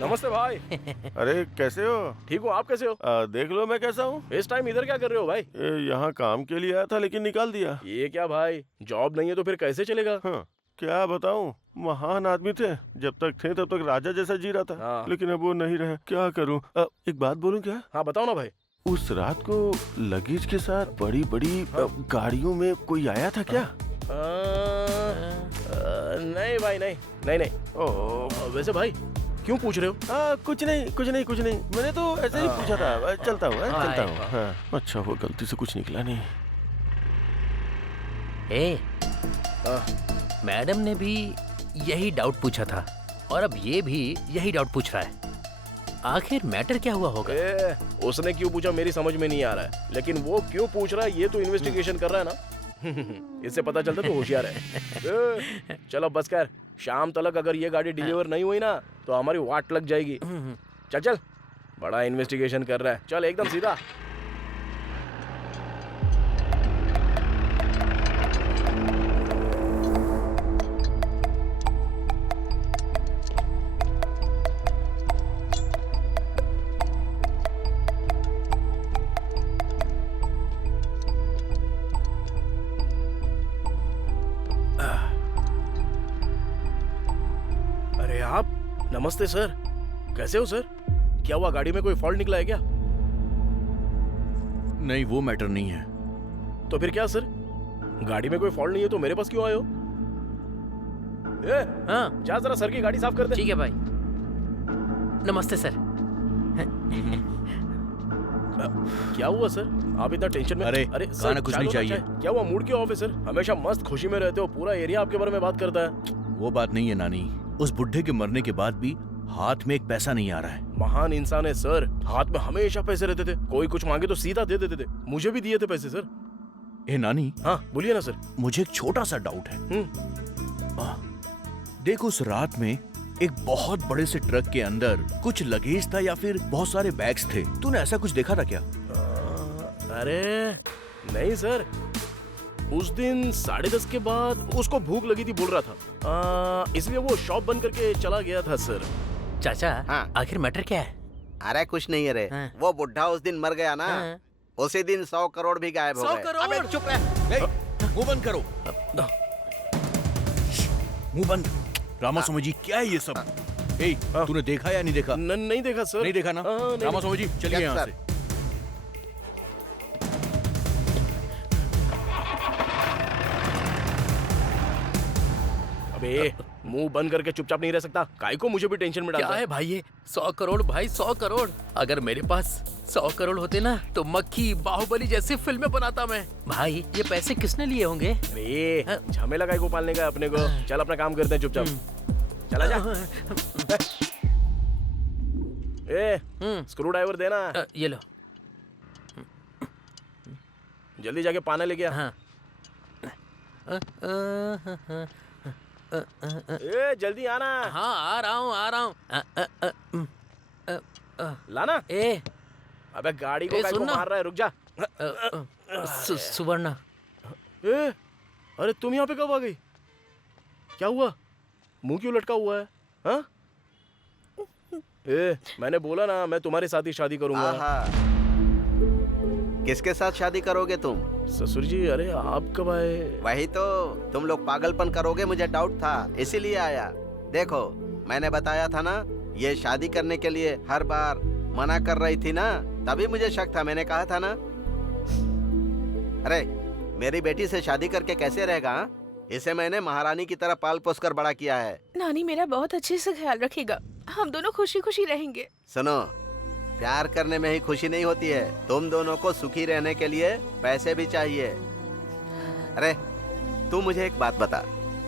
नमस्ते भाई। अरे कैसे हो? ठीक हूँ, आप कैसे हो? देख लो मैं कैसा हूँ। इस टाइम इधर क्या कर रहे हो भाई? यहाँ काम के लिए आया था लेकिन निकाल दिया। ये क्या भाई, जॉब नहीं है तो फिर कैसे चलेगा? हाँ, क्या बताऊँ, महान आदमी थे। जब तक थे तब तक राजा जैसा जी रहा था। हाँ। लेकिन अब वो नहीं रहे, क्या करूँ? एक बात बोलूँ क्या? हाँ बताओ ना भाई। उस रात को लगेज के साथ बड़ी बड़ी गाड़ियों में कोई आया था क्या? नहीं भाई, नहीं नहीं नहीं। वैसे भाई क्यों पूछ रहे हो? कुछ नहीं कुछ नहीं कुछ नहीं, मैंने तो ऐसे ही पूछा था। चलता हूँ चलता हूँ। हाँ, अच्छा वो गलती से कुछ निकला नहीं। मैडम ने भी यही डाउट पूछा था और अब ये भी यही डाउट पूछ रहा है। आखिर मैटर क्या हुआ होगा? उसने क्यों पूछा मेरी समझ में नहीं आ रहा है, लेकिन वो क्यों पूछ रहा है ये तो इन्वेस्टिगेशन कर रहा है ना। इससे पता चलता तो होशियार है। चलो बस कर, शाम तक अगर ये गाड़ी डिलीवर नहीं हुई ना तो हमारी वाट लग जाएगी। चल चल, बड़ा इन्वेस्टिगेशन कर रहा है, चल एकदम सीधा। नमस्ते सर, कैसे हो सर? क्या हुआ, गाड़ी में कोई फॉल्ट निकला है क्या? नहीं, वो मैटर नहीं है। तो फिर क्या सर? गाड़ी में कोई फॉल्ट नहीं है तो मेरे पास क्यों आए हो? हाँ, जा जरा सर की गाड़ी साफ कर दे। ठीक है भाई। नमस्ते सर। क्या हुआ सर, आप इतना टेंशन में? अरे सर, कुछ नहीं चाहिए। क्या हुआ, मूड क्यों ऑफ है सर? हमेशा मस्त खुशी में रहते हो, पूरा एरिया आपके बारे में बात करता है। वो बात नहीं है नानी, उस बुढ़े के मरने के बाद भी हाथ में एक पैसा नहीं आ रहा है। महान इंसान है सर, हाथ में हमेशा पैसे रहते थे, कोई कुछ मांगे तो सीधा दे देते थे। मुझे भी दिए थे पैसे सर। ए नानी। हाँ बोलिए ना सर। मुझे एक छोटा सा डाउट है। देख, उस रात में एक बहुत बड़े से ट्रक के अंदर कुछ लगेज था या फिर बहुत सारे बैग्स थे, तूने ऐसा कुछ देखा था क्या? अरे नहीं सर, उस दिन 10:30 के बाद उसको भूख लगी थी बोल रहा था, इसलिए वो शॉप बंद करके चला गया था सर। चाचा, हाँ। आखिर मैटर क्या है? अरे कुछ नहीं है रे। हाँ। वो बुढ़ा उस दिन मर गया ना, हाँ। उसी दिन 100 करोड़ भी गायब हो गए। 100 करोड़? अबे चुप रह। मुंह बंद करो। मुंह बंद। रामास्वामी जी, क्या है ये सब? तूने देखा या नहीं देखा? नहीं देखा सर। नहीं देखा ना? रामास्वामी जी चलिए यहाँ से। अबे मुंह बंद करके चुपचाप नहीं रह सकता? काहे को मुझे भी टेंशन में क्या डालता है भाई ये 100 करोड़ भाई 100 करोड़। अगर मेरे पास 100 करोड़ होते ना तो मक्खी बाहुबली जैसी फिल्में बनाता मैं। भाई ये पैसे किसने लिए होंगे? अरे झमेला काहे को पालने का है अपने को? चल अपना काम करते हैं चुपचाप। चला जा। स्क्रू ड्राइवर देना। ये लो। जल्दी जाके पाना लेके आ। हाँ। जल्दी आना। हाँ आ रहा हूँ। लाना। अबे गाड़ी को काहे को सुनना। मार रहा है? रुक जा। सुवर्णा। अरे तुम यहाँ पे कब आ गई? क्या हुआ? मुंह क्यों लटका हुआ है? हाँ? मैंने बोला ना मैं तुम्हारे साथ ही शादी करूंगा। किसके साथ शादी करोगे तुम? ससुर जी, अरे आप कब आए? वही तो, तुम लोग पागलपन करोगे मुझे डाउट था, इसीलिए आया। देखो मैंने बताया था ना, ये शादी करने के लिए हर बार मना कर रही थी ना, तभी मुझे शक था। मैंने कहा था ना। अरे मेरी बेटी से शादी करके कैसे रहेगा? हा? इसे मैंने महारानी की तरह पाल पोस कर बड़ा किया है। नानी मेरा बहुत अच्छे से ख्याल रखेगा, हम दोनों खुशी खुशी रहेंगे। सुनो, प्यार करने में ही खुशी नहीं होती है, तुम दोनों को सुखी रहने के लिए पैसे भी चाहिए। अरे तू मुझे एक बात बता,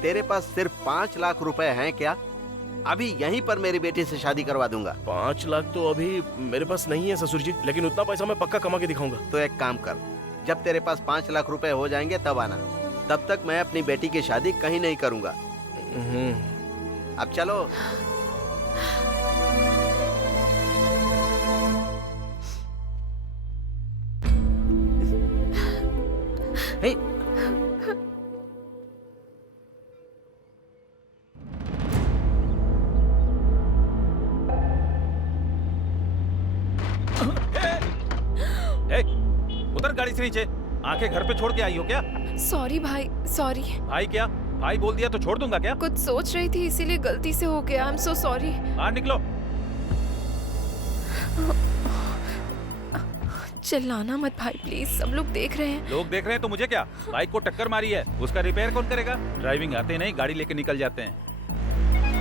तेरे पास सिर्फ 5 लाख रुपए हैं क्या? अभी यहीं पर मेरी बेटी से शादी करवा दूंगा। 5 लाख तो अभी मेरे पास नहीं है ससुर जी, लेकिन उतना पैसा मैं पक्का कमा के दिखाऊंगा। तो एक काम कर, जब तेरे पास 5 लाख रुपए हो जाएंगे तब आना। तब तक मैं अपनी बेटी की शादी कहीं नहीं करूंगा। अब चलो। हे उतर गाड़ी से नीचे। आंखें घर पे छोड़ के आई हो क्या? सॉरी भाई, सॉरी। भाई क्या? भाई बोल दिया तो छोड़ दूंगा क्या? कुछ सोच रही थी इसीलिए गलती से हो गया। I am so sorry. बाहर निकलो। चिल्लाना मत भाई प्लीज, सब लोग देख रहे हैं। लोग देख रहे हैं तो मुझे क्या? बाइक को टक्कर मारी है, उसका रिपेयर कौन करेगा? ड्राइविंग आते नहीं, गाड़ी लेके निकल जाते हैं।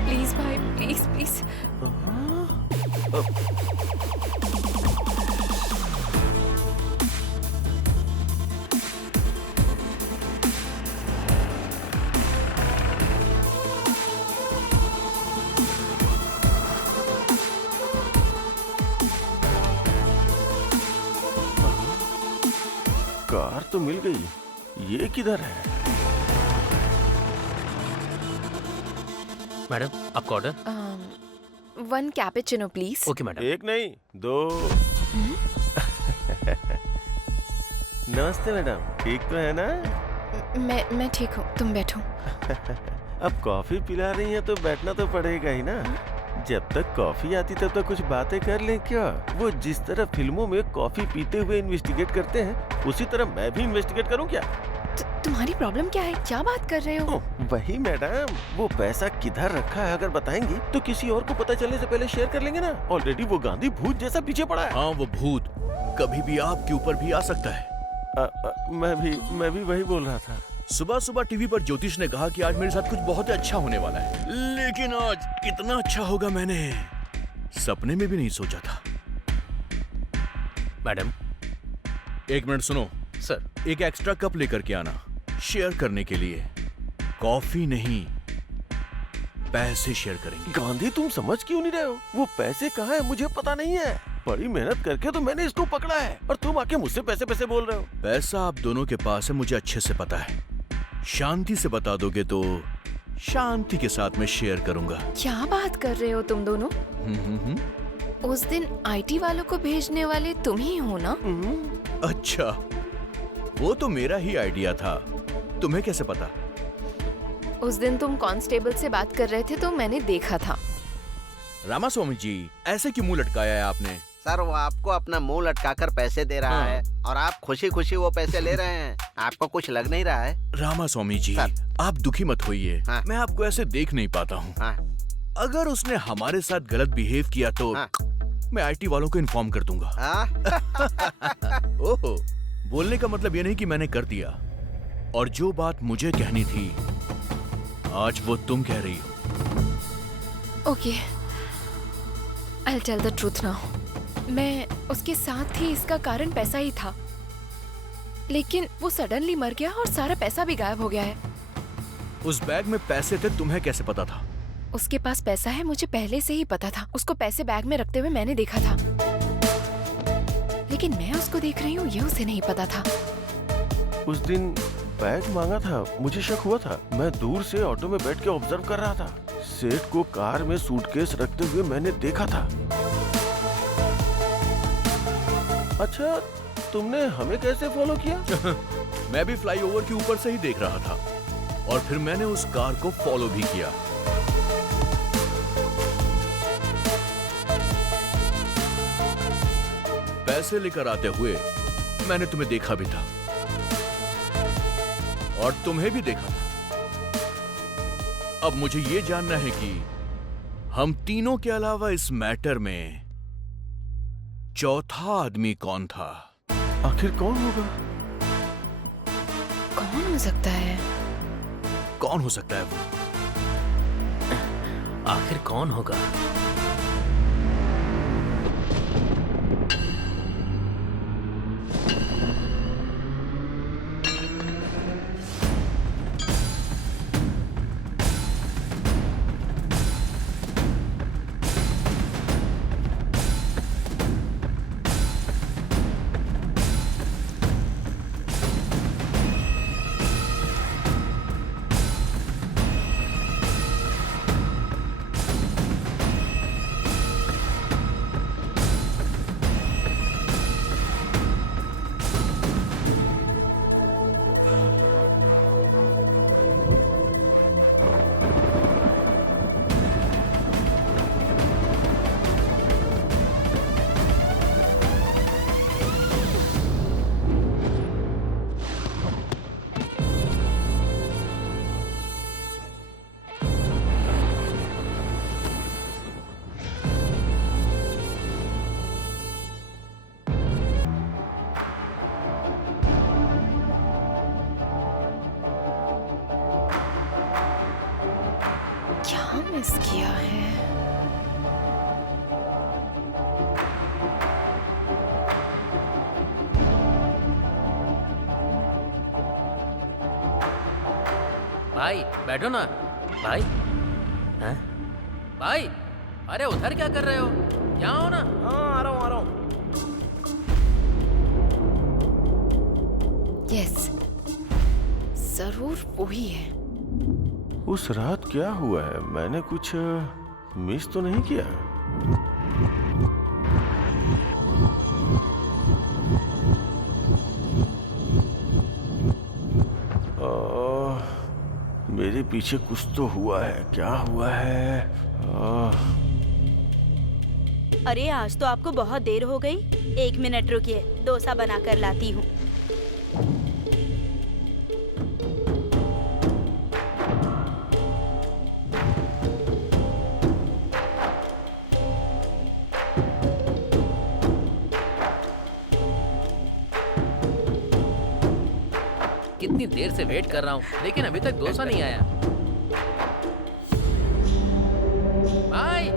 प्लीज भाई, प्लीज प्लीज। कार तो मिल गई, ये किधर है? मैडम आपका order? 1 cappuccino please. Okay madam. 1 नहीं 2। नमस्ते मैडम, ठीक तो है ना? मैं ठीक हूँ, तुम बैठो। अब कॉफी पिला रही हैं तो बैठना तो पड़ेगा ही ना। जब तक कॉफी आती तब तक कुछ बातें कर लें क्या? वो जिस तरह फिल्मों में कॉफी पीते हुए इन्वेस्टिगेट करते हैं, उसी तरह मैं भी इन्वेस्टिगेट करूं क्या? तुम्हारी प्रॉब्लम क्या है? क्या बात कर रहे हो? वही मैडम, वो पैसा किधर रखा है अगर बताएंगी तो किसी और को पता चलने से पहले शेयर कर लेंगे ना। ऑलरेडी वो गांधी भूत जैसा पीछे पड़ा है। हाँ, वो भूत कभी भी आपके ऊपर भी आ सकता है। मैं भी वही बोल रहा था। सुबह सुबह टीवी पर ज्योतिष ने कहा कि आज मेरे साथ कुछ बहुत अच्छा होने वाला है, लेकिन आज कितना अच्छा होगा मैंने सपने में भी नहीं सोचा था। मैडम 1 मिनट सुनो सर, एक एक्स्ट्रा कप लेकर के आना, शेयर करने के लिए। कॉफी नहीं, पैसे शेयर करेंगे। गांधी तुम समझ क्यों नहीं रहे हो? वो पैसे कहाँ है मुझे पता नहीं है। बड़ी मेहनत करके तो मैंने इसको पकड़ा है और तुम आके मुझसे पैसे बोल रहे हो। पैसा आप दोनों के पास है, मुझे अच्छे से पता है। शांति से बता दोगे तो शांति के साथ मैं शेयर करूंगा। क्या बात कर रहे हो तुम दोनों? उस दिन आईटी वालों को भेजने वाले तुम ही हो ना? अच्छा, वो तो मेरा ही आइडिया था, तुम्हें कैसे पता? उस दिन तुम कांस्टेबल से बात कर रहे थे तो मैंने देखा था। रामास्वामी जी, ऐसे क्यों मुंह लटकाया है आपने? सर, वो आपको अपना मुंह लटकाकर पैसे दे रहा है और आप खुशी खुशी वो पैसे ले रहे हैं। आपको कुछ लग नहीं रहा है? रामास्वामी जी, आप दुखी मत होइए। मैं आपको ऐसे देख नहीं पाता हूँ। अगर उसने हमारे साथ गलत बिहेव किया तो मैं आईटी वालों को इन्फॉर्म कर दूंगा। ओहो, बोलने का मतलब ये नहीं कि मैंने कर दिया, और जो बात मुझे कहनी थी आज वो तुम कह रही हो। Okay, I tell the truth now. मैं उसके साथ थी, इसका कारण पैसा ही था, लेकिन वो सडनली मर गया और सारा पैसा भी गायब हो गया है। उस बैग में पैसे थे, तुम्हें कैसे पता था? उसके पास पैसा है, मुझे पहले से ही पता था। उसको पैसे बैग में रखते हुए मैंने देखा था, लेकिन मैं उसको देख रही हूँ ये उसे नहीं पता था। उस दिन बैग मांगा था, मुझे शक हुआ था। मैं दूर से ऑटो में बैठ के ऑब्जर्व कर रहा था। सेठ को कार में सूटकेस रखते हुए मैंने देखा था। अच्छा, तुमने हमें कैसे फॉलो किया? मैं भी फ्लाईओवर के ऊपर से ही देख रहा था और फिर मैंने उस कार को फॉलो भी किया। पैसे लेकर आते हुए मैंने तुम्हें देखा भी था और तुम्हें भी देखा था। अब मुझे ये जानना है कि हम तीनों के अलावा इस मैटर में चौथा आदमी कौन था? आखिर कौन होगा? कौन हो सकता है? कौन हो सकता है वो? आखिर कौन होगा? क्या मिस किया है? भाई बैठो ना। भाई हैं? भाई अरे उधर क्या कर रहे हो? यहाँ हो ना। हाँ, आ रहा हूँ। यस, जरूर वही है। उस रात क्या हुआ है? मैंने कुछ मिस तो नहीं किया? मेरे पीछे कुछ तो हुआ है। क्या हुआ है? अरे आज तो आपको बहुत देर हो गई। 1 मिनट रुकिए, डोसा बनाकर लाती हूँ। कितनी देर से वेट कर रहा हूँ, लेकिन अभी तक डोसा नहीं आया। भाई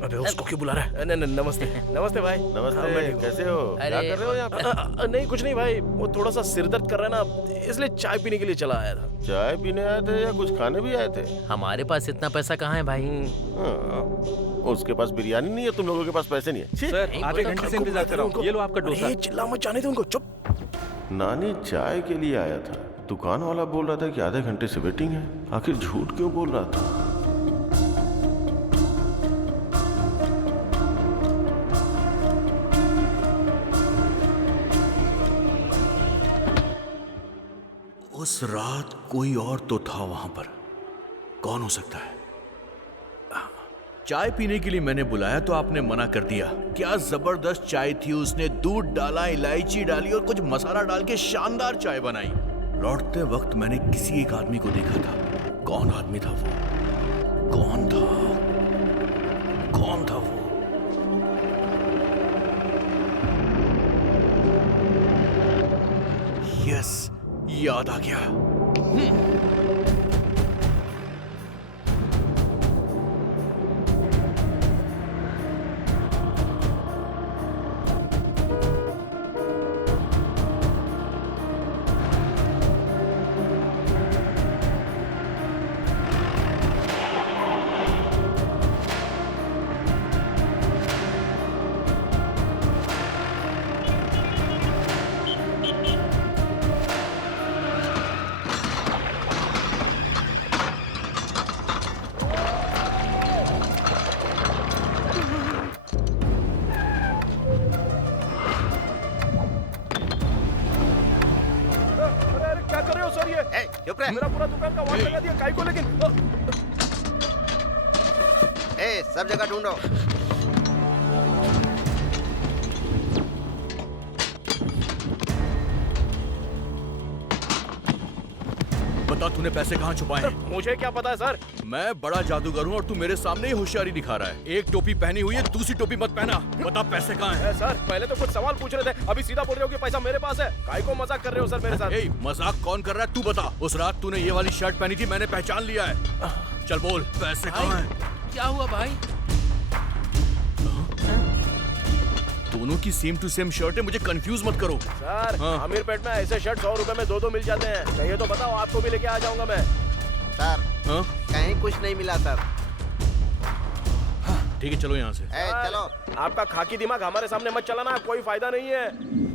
अबे उसको क्यों बुला रहा है? नहीं, नमस्ते। नमस्ते भाई। नमस्ते, कैसे हो? क्या कर रहे हो यहाँ पे? नहीं, कुछ नहीं भाई, वो थोड़ा सा सिर दर्द कर रहा है ना, इसलिए चाय पीने के लिए चला आया था। चाय पीने आए थे या कुछ खाने भी आए थे? हमारे पास इतना पैसा कहाँ है भाई? उसके पास बिरयानी नहीं है, तुम लोगों के पास पैसे नहीं है। सर, आधे घंटे से इंतजार कर रहा हूँ। ये लो आपका डोसा। चिल्ला मत, जाने दो उनको, चुप। नानी चाय के लिए आया था। दुकान वाला बोल रहा था कि आधे घंटे से वेटिंग है। आखिर झूठ क्यों बोल रहा था? उस रात कोई और तो था वहां पर। कौन हो सकता है? चाय पीने के लिए मैंने बुलाया तो आपने मना कर दिया। क्या जबरदस्त चाय थी। उसने दूध डाला, इलायची डाली और कुछ मसाला डाल के शानदार चाय बनाई। लौटते वक्त मैंने किसी एक आदमी को देखा था। कौन आदमी था वो? कौन था? कौन था वो? यस, याद आ गया। मेरा पूरा दुकान का वाट लगा दिया काई को, लेकिन सब जगह ढूंढो। बता तूने पैसे कहाँ छुपाए हैं? मुझे क्या पता है सर। मैं बड़ा जादूगर हूँ और तू मेरे सामने ही होशियारी दिखा रहा है। एक टोपी पहनी हुई है, दूसरी टोपी मत पहना। बता पैसे कहाँ हैं? सर पहले तो कुछ सवाल पूछ रहे थे, अभी सीधा बोल रहे हो कि पैसा मेरे पास है। काई को मजाक कर रहे हो सर मेरे साथ? मजाक कौन कर रहा है तू बता। उस रात तूने ये वाली शर्ट पहनी थी, मैंने पहचान लिया है। चल बोल पैसे कहाँ हैं? क्या हुआ भाई? दोनों की सेम टू सेम शर्ट है, मुझे कंफ्यूज मत करो। सर आमिर पेट में ऐसे शर्ट 100 रुपए में 2 मिल जाते हैं। चाहिए तो बताओ, आपको भी लेके आ जाऊंगा मैं। सर कहीं कुछ नहीं मिला सर। ठीक है चलो यहाँ से। चलो। आपका खाकी दिमाग हमारे सामने मत चलाना, कोई फायदा नहीं है।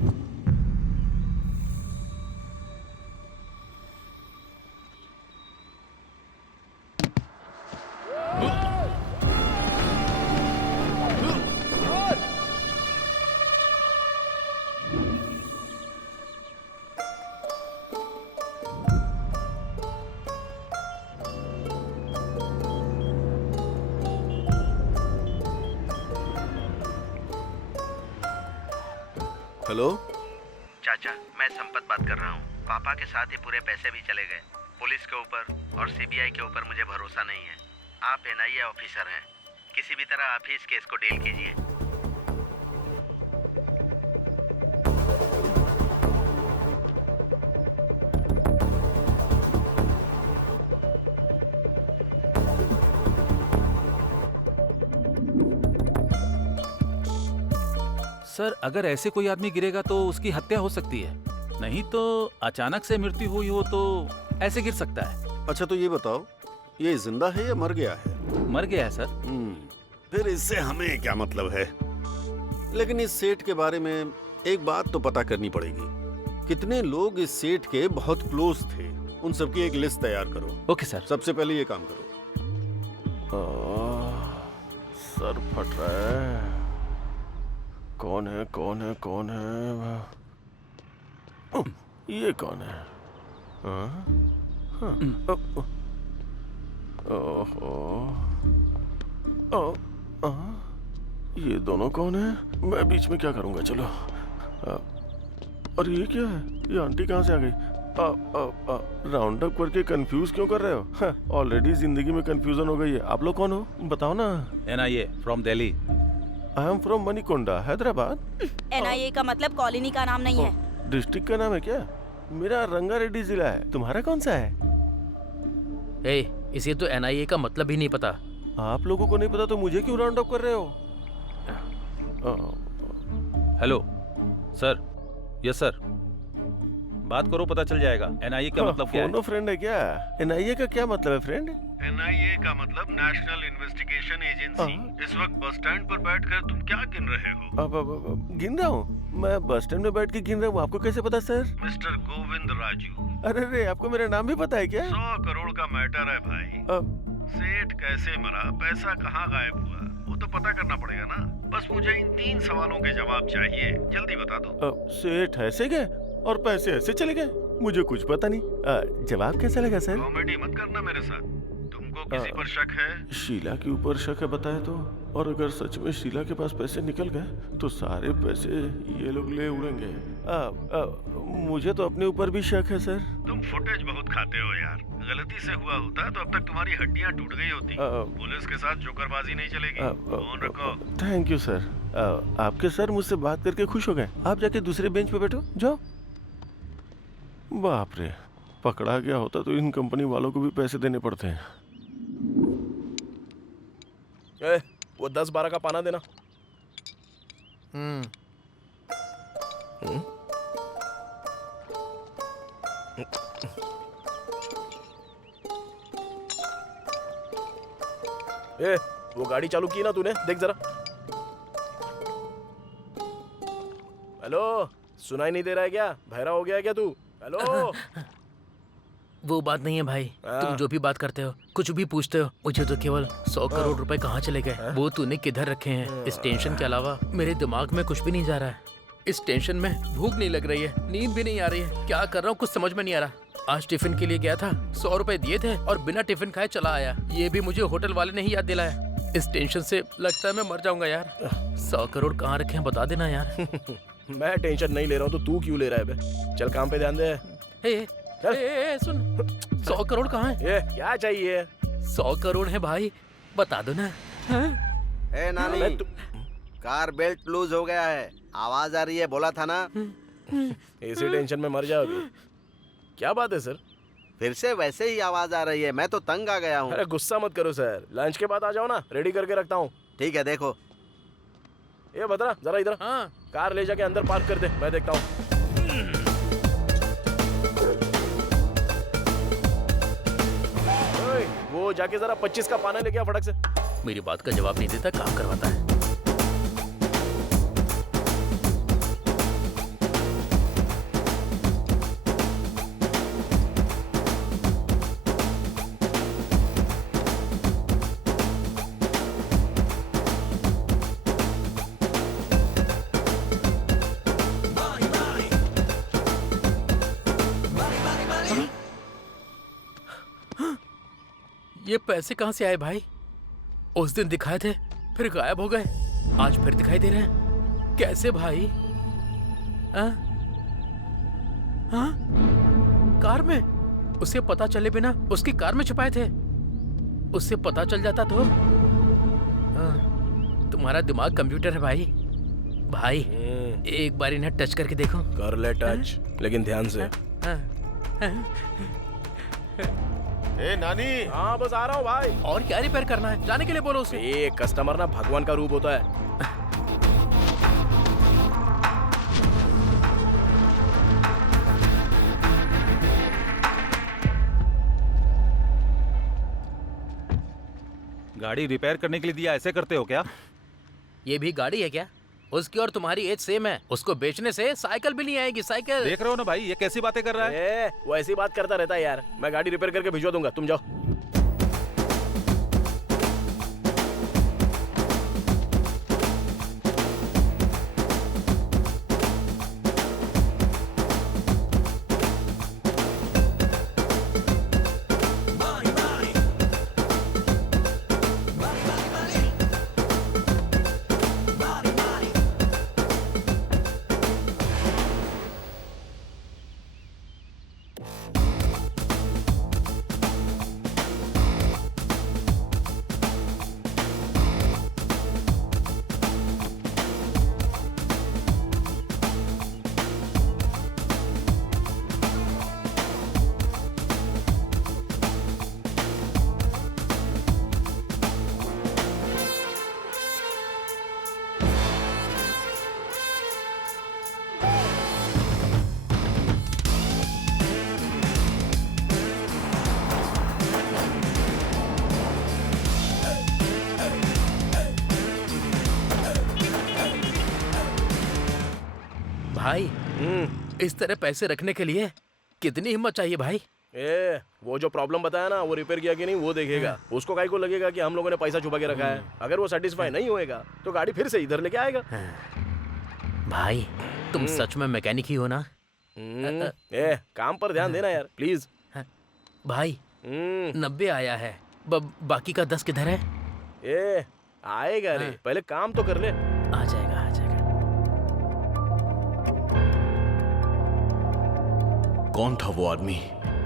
हेलो चाचा, मैं संपत बात कर रहा हूँ। पापा के साथ ही पूरे पैसे भी चले गए। पुलिस के ऊपर और सीबीआई के ऊपर मुझे भरोसा नहीं है। आप एनआईए ऑफिसर हैं, किसी भी तरह आप ही इस केस को डील कीजिए। सर अगर ऐसे कोई आदमी गिरेगा तो उसकी हत्या हो सकती है, नहीं तो अचानक से मृत्यु हुई हो तो ऐसे गिर सकता है। अच्छा तो ये बताओ, ये जिंदा है या मर गया है? मर गया है सर। फिर इससे हमें क्या मतलब है? लेकिन इस सेठ के बारे में एक बात तो पता करनी पड़ेगी। कितने लोग इस सेठ के बहुत क्लोज थे, उन सबकी एक लिस्ट तैयार करो। Okay sir. सबसे पहले ये काम करो। सर फट रहा है। कौन है कौन है कौन है? ये कौन है? ये दोनों कौन है? मैं बीच में क्या करूंगा? चलो। और ये क्या है? ये आंटी कहाँ से आ गई? राउंड अप करके कंफ्यूज क्यों कर रहे हो? ऑलरेडी जिंदगी में कंफ्यूजन हो गई है। आप लोग कौन हो बताओ ना। NIA from Delhi. I am from Manikonda Hyderabad. NIA का मतलब कॉलोनी का नाम नहीं है। डिस्ट्रिक्ट का नाम है क्या? मेरा रंगारेड्डी जिला है। तुम्हारा कौन सा है? इसे तो एनआईए का मतलब ही नहीं पता। आप लोगों को नहीं पता तो मुझे क्यों राउंड अप कर रहे हो? Hello sir. यस सर, बात करो पता चल जाएगा। एनआईए का मतलब क्या है? फोनो फ्रेंड है क्या? एनआईए का क्या मतलब है फ्रेंड? एनआईए का मतलब नेशनल इन्वेस्टिगेशन एजेंसी। इस वक्त बस स्टैंड पर बैठकर तुम क्या गिन रहे हो? अब गिन रहा हूँ। मैं बस स्टैंड में बैठ के गिन रहा हूँ। आपको कैसे पता सर? मिस्टर गोविंद राजू। अरे रे, आपको मेरा नाम भी पता है क्या? 100 करोड़ का मैटर है भाई। सेठ कैसे मरा, पैसा कहाँ गायब हुआ, वो तो पता करना पड़ेगा ना। बस मुझे इन 3 सवालों के जवाब चाहिए, जल्दी बता दो। सेठ ऐसे गए और पैसे ऐसे चले गए? मुझे कुछ पता नहीं। जवाब कैसा लगा सर? कॉमेडी मत करना मेरे साथ। तुमको किसी पर शक है? शीला के ऊपर शक है बताए तो। और अगर सच में शीला के पास पैसे निकल गए तो सारे पैसे ये लोग ले उड़ेंगे। मुझे तो अपने ऊपर भी शक है सर। तुम फुटेज बहुत खाते हो यार। गलती से हुआ होता तो अब तक तुम्हारी हड्डियां टूट गई होती। पुलिस के साथ जोकरबाजी नहीं चलेगी। फोन रखो। Thank you sir. आपके सर मुझसे बात करके खुश हो गए। आप जाके दूसरे बेंच पे बैठो, जाओ। बाप रे, पकड़ा गया होता तो इन कंपनी वालों को भी पैसे देने पड़ते हैं। वो 10-12 का पाना देना। वो गाड़ी चालू की ना तूने? देख जरा। हेलो, सुनाई नहीं दे रहा है क्या? बहरा हो गया क्या तू? हेलो। वो बात नहीं है भाई। तुम जो भी बात करते हो, कुछ भी पूछते हो, मुझे तो केवल 100 करोड़ रुपए कहाँ चले गए वो तूने किधर रखे हैं, इस टेंशन के अलावा मेरे दिमाग में कुछ भी नहीं जा रहा है। इस टेंशन में भूख नहीं लग रही है, नींद भी नहीं आ रही है। क्या कर रहा हूँ कुछ समझ में नहीं आ रहा। आज टिफिन के लिए गया था, 100 रुपए दिए थे और बिना टिफिन खाए चला आया। ये भी मुझे होटल वाले ने ही याद दिलाया। इस टेंशन से लगता है मैं मर जाऊंगा यार। 100 करोड़ कहाँ रखे हैं बता देना यार। मैं टेंशन नहीं ले रहा हूँ तो तू क्यों ले रहा है बे? चल काम पे ध्यान दे। चल सुन, 100 करोड़ कहाँ है? ये क्या चाहिए? 100 करोड़ है भाई, बता दो ना। ए नानी, कार बेल्ट लूज हो गया है, आवाज आ रही है, बोला था ना। इसी टेंशन में मर जाओगे। क्या बात है सर? फिर से वैसे ही आवाज आ रही है, मैं तो तंग आ गया हूँ। अरे गुस्सा मत करो सर, लंच के बाद आ जाओ ना, रेडी करके रखता हूँ। ठीक है, देखो। ये बता जरा इधर। हाँ। कार ले जाके अंदर पार्क कर दे, मैं देखता हूँ। वो जाके जरा 25 का पाना लेके आ फटक से। मेरी बात का जवाब नहीं देता, काम करवाता है। ये पैसे कहाँ से आए भाई? उस दिन दिखाए थे, फिर गायब हो गए, आज फिर दिखाई दे रहे हैं। कैसे भाई? हाँ? हाँ? कार में? उसे पता चले बिना उसकी कार में छुपाए थे। उससे पता चल जाता तो? तुम्हारा दिमाग कंप्यूटर है भाई। भाई एक बार इन्हें टच करके देखो। कर ले टच, लेकिन ध्यान से। ए नानी। हाँ बस आ रहा हूँ भाई। और क्या रिपेयर करना है? जाने के लिए बोलो उसे। ये कस्टमर ना भगवान का रूप होता है। गाड़ी रिपेयर करने के लिए दिया, ऐसे करते हो क्या? ये भी गाड़ी है क्या? उसकी और तुम्हारी एज सेम है। उसको बेचने से साइकिल भी नहीं आएगी। साइकिल देख रहे हो ना भाई, ये कैसी बातें कर रहा है। वो ऐसी बात करता रहता है यार। मैं गाड़ी रिपेयर करके भिजवा दूंगा, तुम जाओ। भाई इस तरह पैसे रखने के लिए कितनी हिम्मत चाहिए भाई? वो जो प्रॉब्लम बताया ना, वो रिपेयर किया कि नहीं वो देखेगा। उसको काहे को लगेगा कि हम लोगों ने पैसा छुपा के रखा है। अगर वो सेटिस्फाई नहीं होएगा तो गाड़ी फिर से इधर लेके आएगा। भाई तुम सच में मैकेनिक ही हो ना? काम पर ध्यान देना यार प्लीज। भाई 90 आया है, बाकी का 10 किधर है? आएगा रे, पहले काम तो कर ले। आ जाएगा, आ जाएगा। कौन था वो आदमी?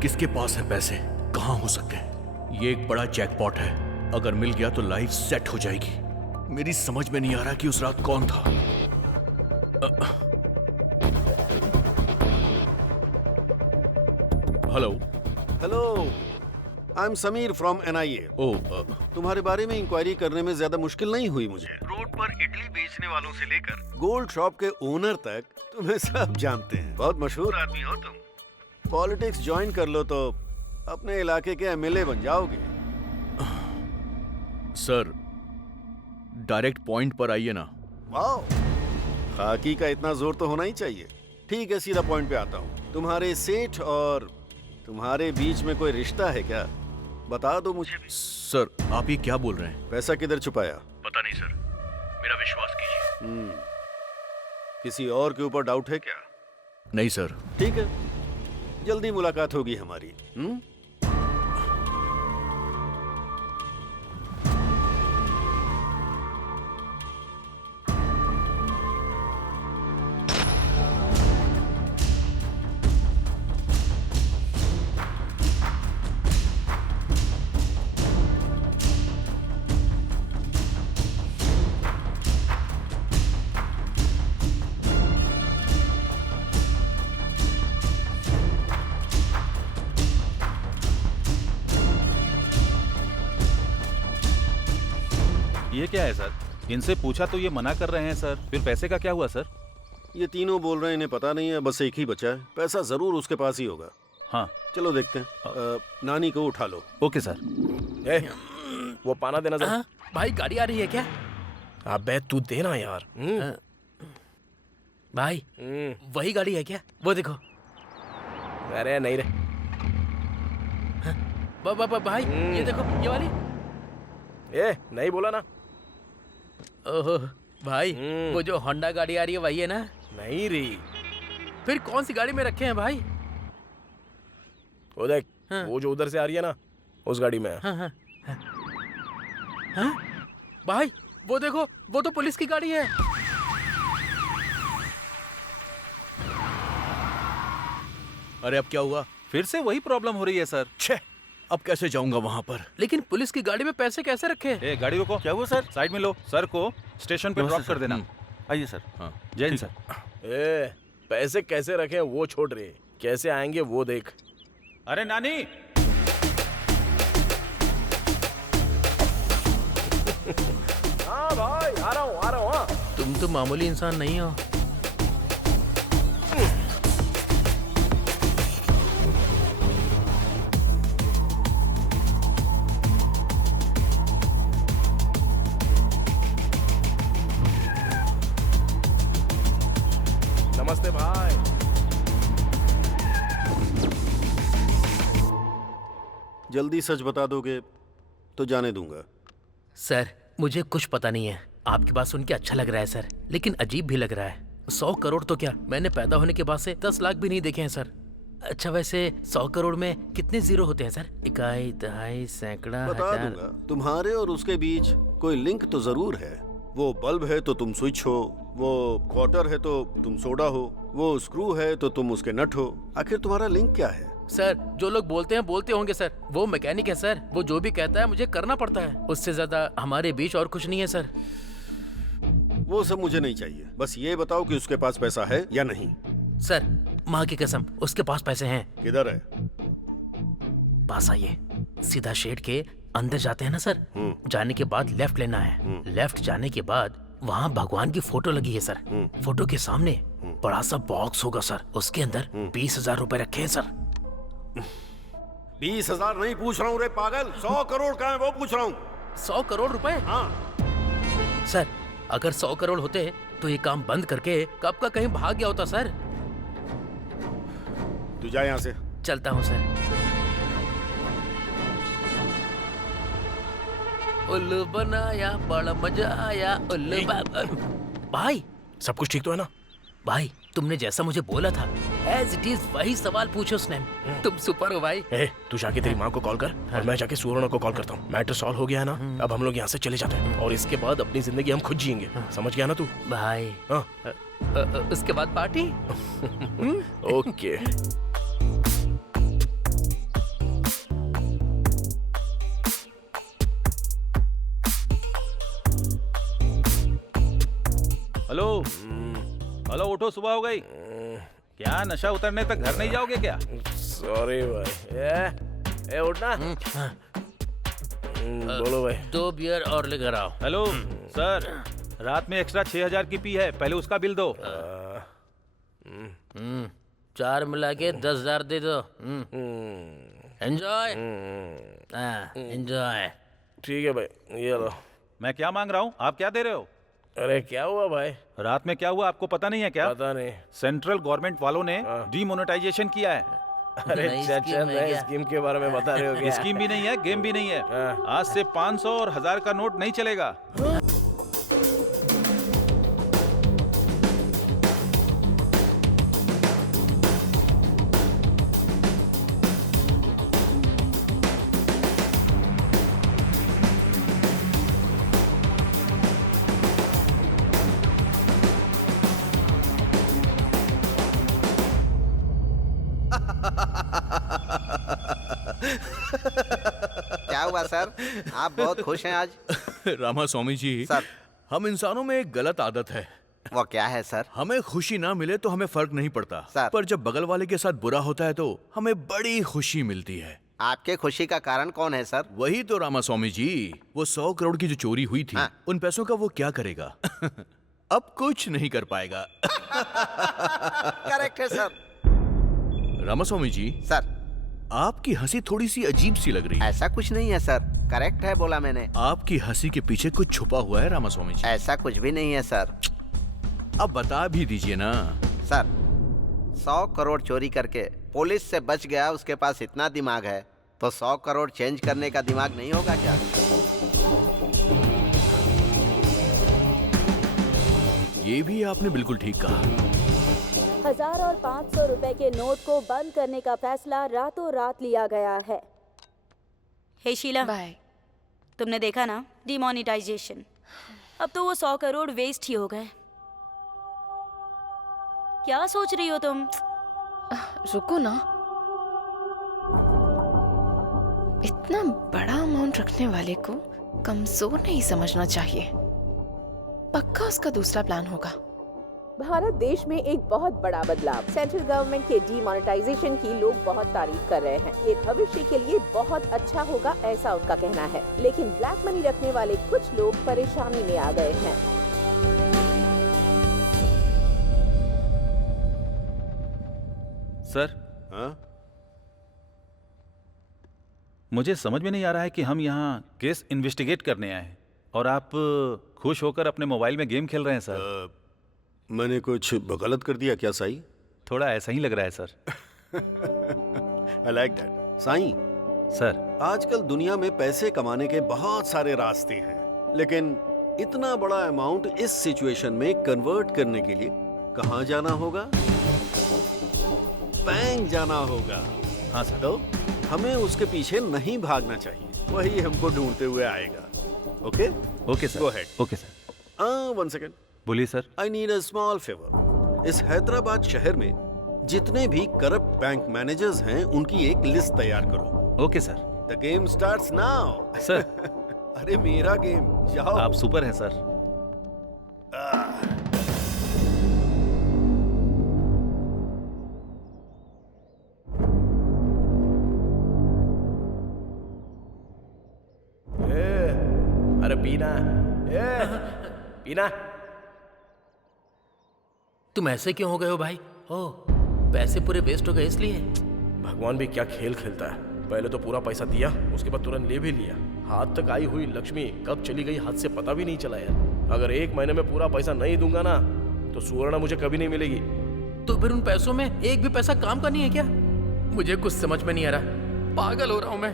किसके पास है पैसे? कहाँ हो सकते हैं? ये एक बड़ा जैकपॉट है। अगर मिल गया तो लाइफ सेट हो जाएगी। मेरी समझ में नहीं आ रहा कि उस रात कौन था। Hello hello, I am Sameer from NIA। तुम्हारे बारे में इंक्वायरी करने में ज्यादा मुश्किल नहीं हुई मुझे। रोड पर इडली बेचने वालों से लेकर गोल्ड शॉप के ओनर तक तुम्हें सब जानते हैं। बहुत मशहूर आदमी हो तुम। पॉलिटिक्स ज्वाइन कर लो तो अपने इलाके के MLA बन जाओगे। सर डायरेक्ट पॉइंट पर आइए ना। वाओ, खाकी का इतना जोर तो होना ही चाहिए। ठीक है, सीधा पॉइंट पे आता हूँ। तुम्हारे सेठ और तुम्हारे बीच में कोई रिश्ता है क्या? बता दो मुझे भी। सर आप ये क्या बोल रहे हैं? पैसा किधर छुपाया? पता नहीं सर, मेरा विश्वास कीजिए। किसी और के ऊपर डाउट है क्या? नहीं सर। ठीक है, जल्दी मुलाकात होगी हमारी। ये क्या है सर? इनसे पूछा तो ये मना कर रहे हैं सर। फिर पैसे का क्या हुआ सर? ये तीनों बोल रहे हैं इन्हें पता नहीं है, बस एक ही बचा है। पैसा जरूर उसके पास ही होगा। हाँ चलो देखते हैं। नानी को उठा लो। Okay sir. वो पाना देना जरा। भाई गाड़ी आ रही है क्या? अबे तू देना यार। भाई वही गाड़ी है क्या? वो देखो। अरे नहीं रे। भाई ये देखो, ये वाली। ए नहीं बोला ना। ओहो भाई, वो जो होंडा गाड़ी आ रही है वही है ना? नहीं री। फिर कौन सी गाड़ी में रखे हैं भाई? वो देख, वो जो उधर से आ रही है ना, उस गाड़ी में है। हाँ? भाई वो देखो, वो तो पुलिस की गाड़ी है। अरे अब क्या हुआ? फिर से वही प्रॉब्लम हो रही है सर। छे, अब कैसे जाऊंगा वहां पर? लेकिन पुलिस की गाड़ी में पैसे कैसे रखे? ए गाड़ी रोको। क्या हुआ सर? साइड में लो। सर को स्टेशन पे ड्रॉप कर देना। आइए सर। हाँ जय हिंद सर। ए पैसे कैसे रखे वो छोड़ रहे, कैसे आएंगे वो देख। अरे नानी। हाँ भाई आ रहा हूँ हाँ। तुम तो मामूली इंसान नहीं हो। नमस्ते भाई। जल्दी सच बता दोगे तो जाने दूंगा। सर मुझे कुछ पता नहीं है। आपकी बात सुन के अच्छा लग रहा है सर, लेकिन अजीब भी लग रहा है। 100 करोड़ तो क्या, मैंने पैदा होने के बाद से 10 लाख भी नहीं देखे हैं सर। अच्छा वैसे 100 करोड़ में कितने जीरो होते हैं सर? इकाई, दहाई, सैकड़ा, बता हजार। दूंगा। तुम्हारे और उसके बीच कोई लिंक तो जरूर है। वो बल्ब है तो तुम स्विच हो, वो क्वार्टर है तो तुम सोडा हो, वो स्क्रू है तो तुम उसके नट हो। आखिर तुम्हारा लिंक क्या है? सर जो लोग बोलते हैं बोलते होंगे सर, वो मैकेनिक है सर। वो जो भी कहता है मुझे करना पड़ता है। उससे ज्यादा हमारे बीच और कुछ नहीं है सर। वो सब मुझे नहीं चाहिए, बस ये बताओ कि उसके पास पैसा है या नहीं। सर माँ की कसम उसके पास पैसे हैं। किधर है? पास आइए, सीधा शेड के अंदर जाते हैं ना सर। जाने के बाद लेफ्ट लेना है। लेफ्ट जाने के बाद वहाँ भगवान की फोटो लगी है सर। फोटो के सामने बड़ा सा बॉक्स होगा सर, उसके अंदर 20,000 रुपए रखे हैं सर। 20,000 नहीं पूछ रहा हूँ रे पागल, 100 करोड़ का है वो पूछ रहा हूँ। 100 करोड़ रुपए? हाँ सर अगर 100 करोड़ होते तो ये काम बंद करके कब का कहीं भाग गया होता सर। तू जा यहाँ से। चलता हूँ सर। उल्लू बनाया बड़ा मजा आया उल्लू भाई सब कुछ ठीक तो है ना? भाई तुमने जैसा मुझे बोला था एज इट इज वही सवाल पूछो उसने। तुम सुपर हो भाई। ए तू जाके तेरी माँ को कॉल कर और मैं जाके सुवर्णा को कॉल करता हूँ। मैटर सॉल्व हो गया है ना? अब हम लोग यहाँ से चले जाते हैं और इसके बाद अपनी जिंदगी हम खुद जिएंगे। समझ गया ना तू? भाई हाँ उसके बाद पार्टी। ओके। हेलो हेलो, उठो, सुबह हो गई क्या? नशा उतरने तक घर नहीं जाओगे क्या? सॉरी भाई। ए उठना। बोलो भाई। 2 बियर और लेकर आओ। हेलो सर, रात में एक्स्ट्रा 6,000 की पी है, पहले उसका बिल दो। 4 मिला के 10,000 दे दो। Enjoy enjoy. ठीक है भाई, ये लो। मैं क्या मांग रहा हूँ, आप क्या दे रहे हो? अरे क्या हुआ भाई? रात में क्या हुआ आपको पता नहीं है क्या? पता नहीं। सेंट्रल गवर्नमेंट वालों ने डीमोनेटाइजेशन किया है। अरे चाचा नए स्कीम के बारे में बता रहे हो क्या? स्कीम भी नहीं है, गेम भी नहीं है। आज से 500 और 1000 का नोट नहीं चलेगा। क्या हुआ सर, आप बहुत खुश हैं आज? रामा स्वामी जी सर। हम इंसानों में एक गलत आदत है। वो क्या है सर? हमें खुशी ना मिले तो हमें फर्क नहीं पड़ता सर। पर जब बगल वाले के साथ बुरा होता है तो हमें बड़ी खुशी मिलती है। आपके खुशी का कारण कौन है सर? वही तो रामा स्वामी जी, वो 100 करोड़ की जो चोरी हुई थी, हाँ। उन पैसों का वो क्या करेगा? अब कुछ नहीं कर पाएगा। करेक्ट है सर। रामा स्वामी जी, सर आपकी हंसी थोड़ी सी अजीब सी लग रही है। ऐसा कुछ नहीं है सर, करेक्ट है बोला मैंने। आपकी हंसी के पीछे कुछ छुपा हुआ है रामा स्वामी जी। ऐसा कुछ भी नहीं है सर। अब बता भी दीजिए ना। सर 100 करोड़ चोरी करके पुलिस से बच गया, उसके पास इतना दिमाग है तो 100 करोड़ चेंज करने का दिमाग नहीं होगा क्या? ये भी आपने बिल्कुल ठीक कहा। 1000 और 500 रुपए के नोट को बंद करने का फैसला रातों रात लिया गया है। हे शीला, बाय। तुमने देखा ना डिमोनेटाइजेशन। अब तो वो 100 करोड़ वेस्ट ही हो गए। क्या सोच रही हो तुम? रुको ना, इतना बड़ा अमाउंट रखने वाले को कमजोर नहीं समझना चाहिए। पक्का उसका दूसरा प्लान होगा। भारत देश में एक बहुत बड़ा बदलाव, सेंट्रल गवर्नमेंट के डीमोनेटाइजेशन की लोग बहुत तारीफ कर रहे हैं। ये भविष्य के लिए बहुत अच्छा होगा, ऐसा उनका कहना है। लेकिन ब्लैक मनी रखने वाले कुछ लोग परेशानी में आ गए हैं। सर, हाँ? मुझे समझ में नहीं आ रहा है कि हम यहाँ केस इन्वेस्टिगेट करने आए हैं और आप खुश होकर अपने मोबाइल में गेम खेल रहे हैं सर। मैंने कुछ गलत कर दिया क्या साई? थोड़ा ऐसा ही लग रहा है sir. I like that. Sai, sir, आजकल दुनिया में पैसे कमाने के बहुत सारे रास्ते हैं, लेकिन इतना बड़ा अमाउंट इस सिचुएशन में कन्वर्ट करने के लिए कहाँ जाना होगा? बैंक जाना होगा। हाँ सर। तो हमें उसके पीछे नहीं भागना चाहिए, वही हमको ढूंढते हुए आएगा। Okay? Okay sir. Go ahead. Okay sir. 1 second. बोलिए sir. I need a small favour. इस हैदराबाद शहर में जितने भी करप्ट बैंक मैनेजर्स हैं उनकी एक लिस्ट तैयार करो। Okay sir. The game starts now. Sir. अरे मेरा गेम, जाओ। आप सुपर हैं सर। अरे पीना, पीना। तुम ऐसे क्यों हो गए हो भाई? ओह, पैसे पूरे वेस्ट हो गए इसलिए? भगवान भी क्या खेल खेलता है। पहले तो पूरा पैसा दिया, उसके बाद तुरंत ले भी लिया। हाथ तक आई हुई लक्ष्मी कब चली गई हाथ से पता भी नहीं चला यार। अगर 1 महीने में पूरा पैसा नहीं दूंगा ना तो सुवर्णा मुझे कभी नहीं मिलेगी। तो फिर उन पैसों में एक भी पैसा काम का नहीं है क्या? मुझे कुछ समझ में नहीं आ रहा, पागल हो रहा हूं मैं।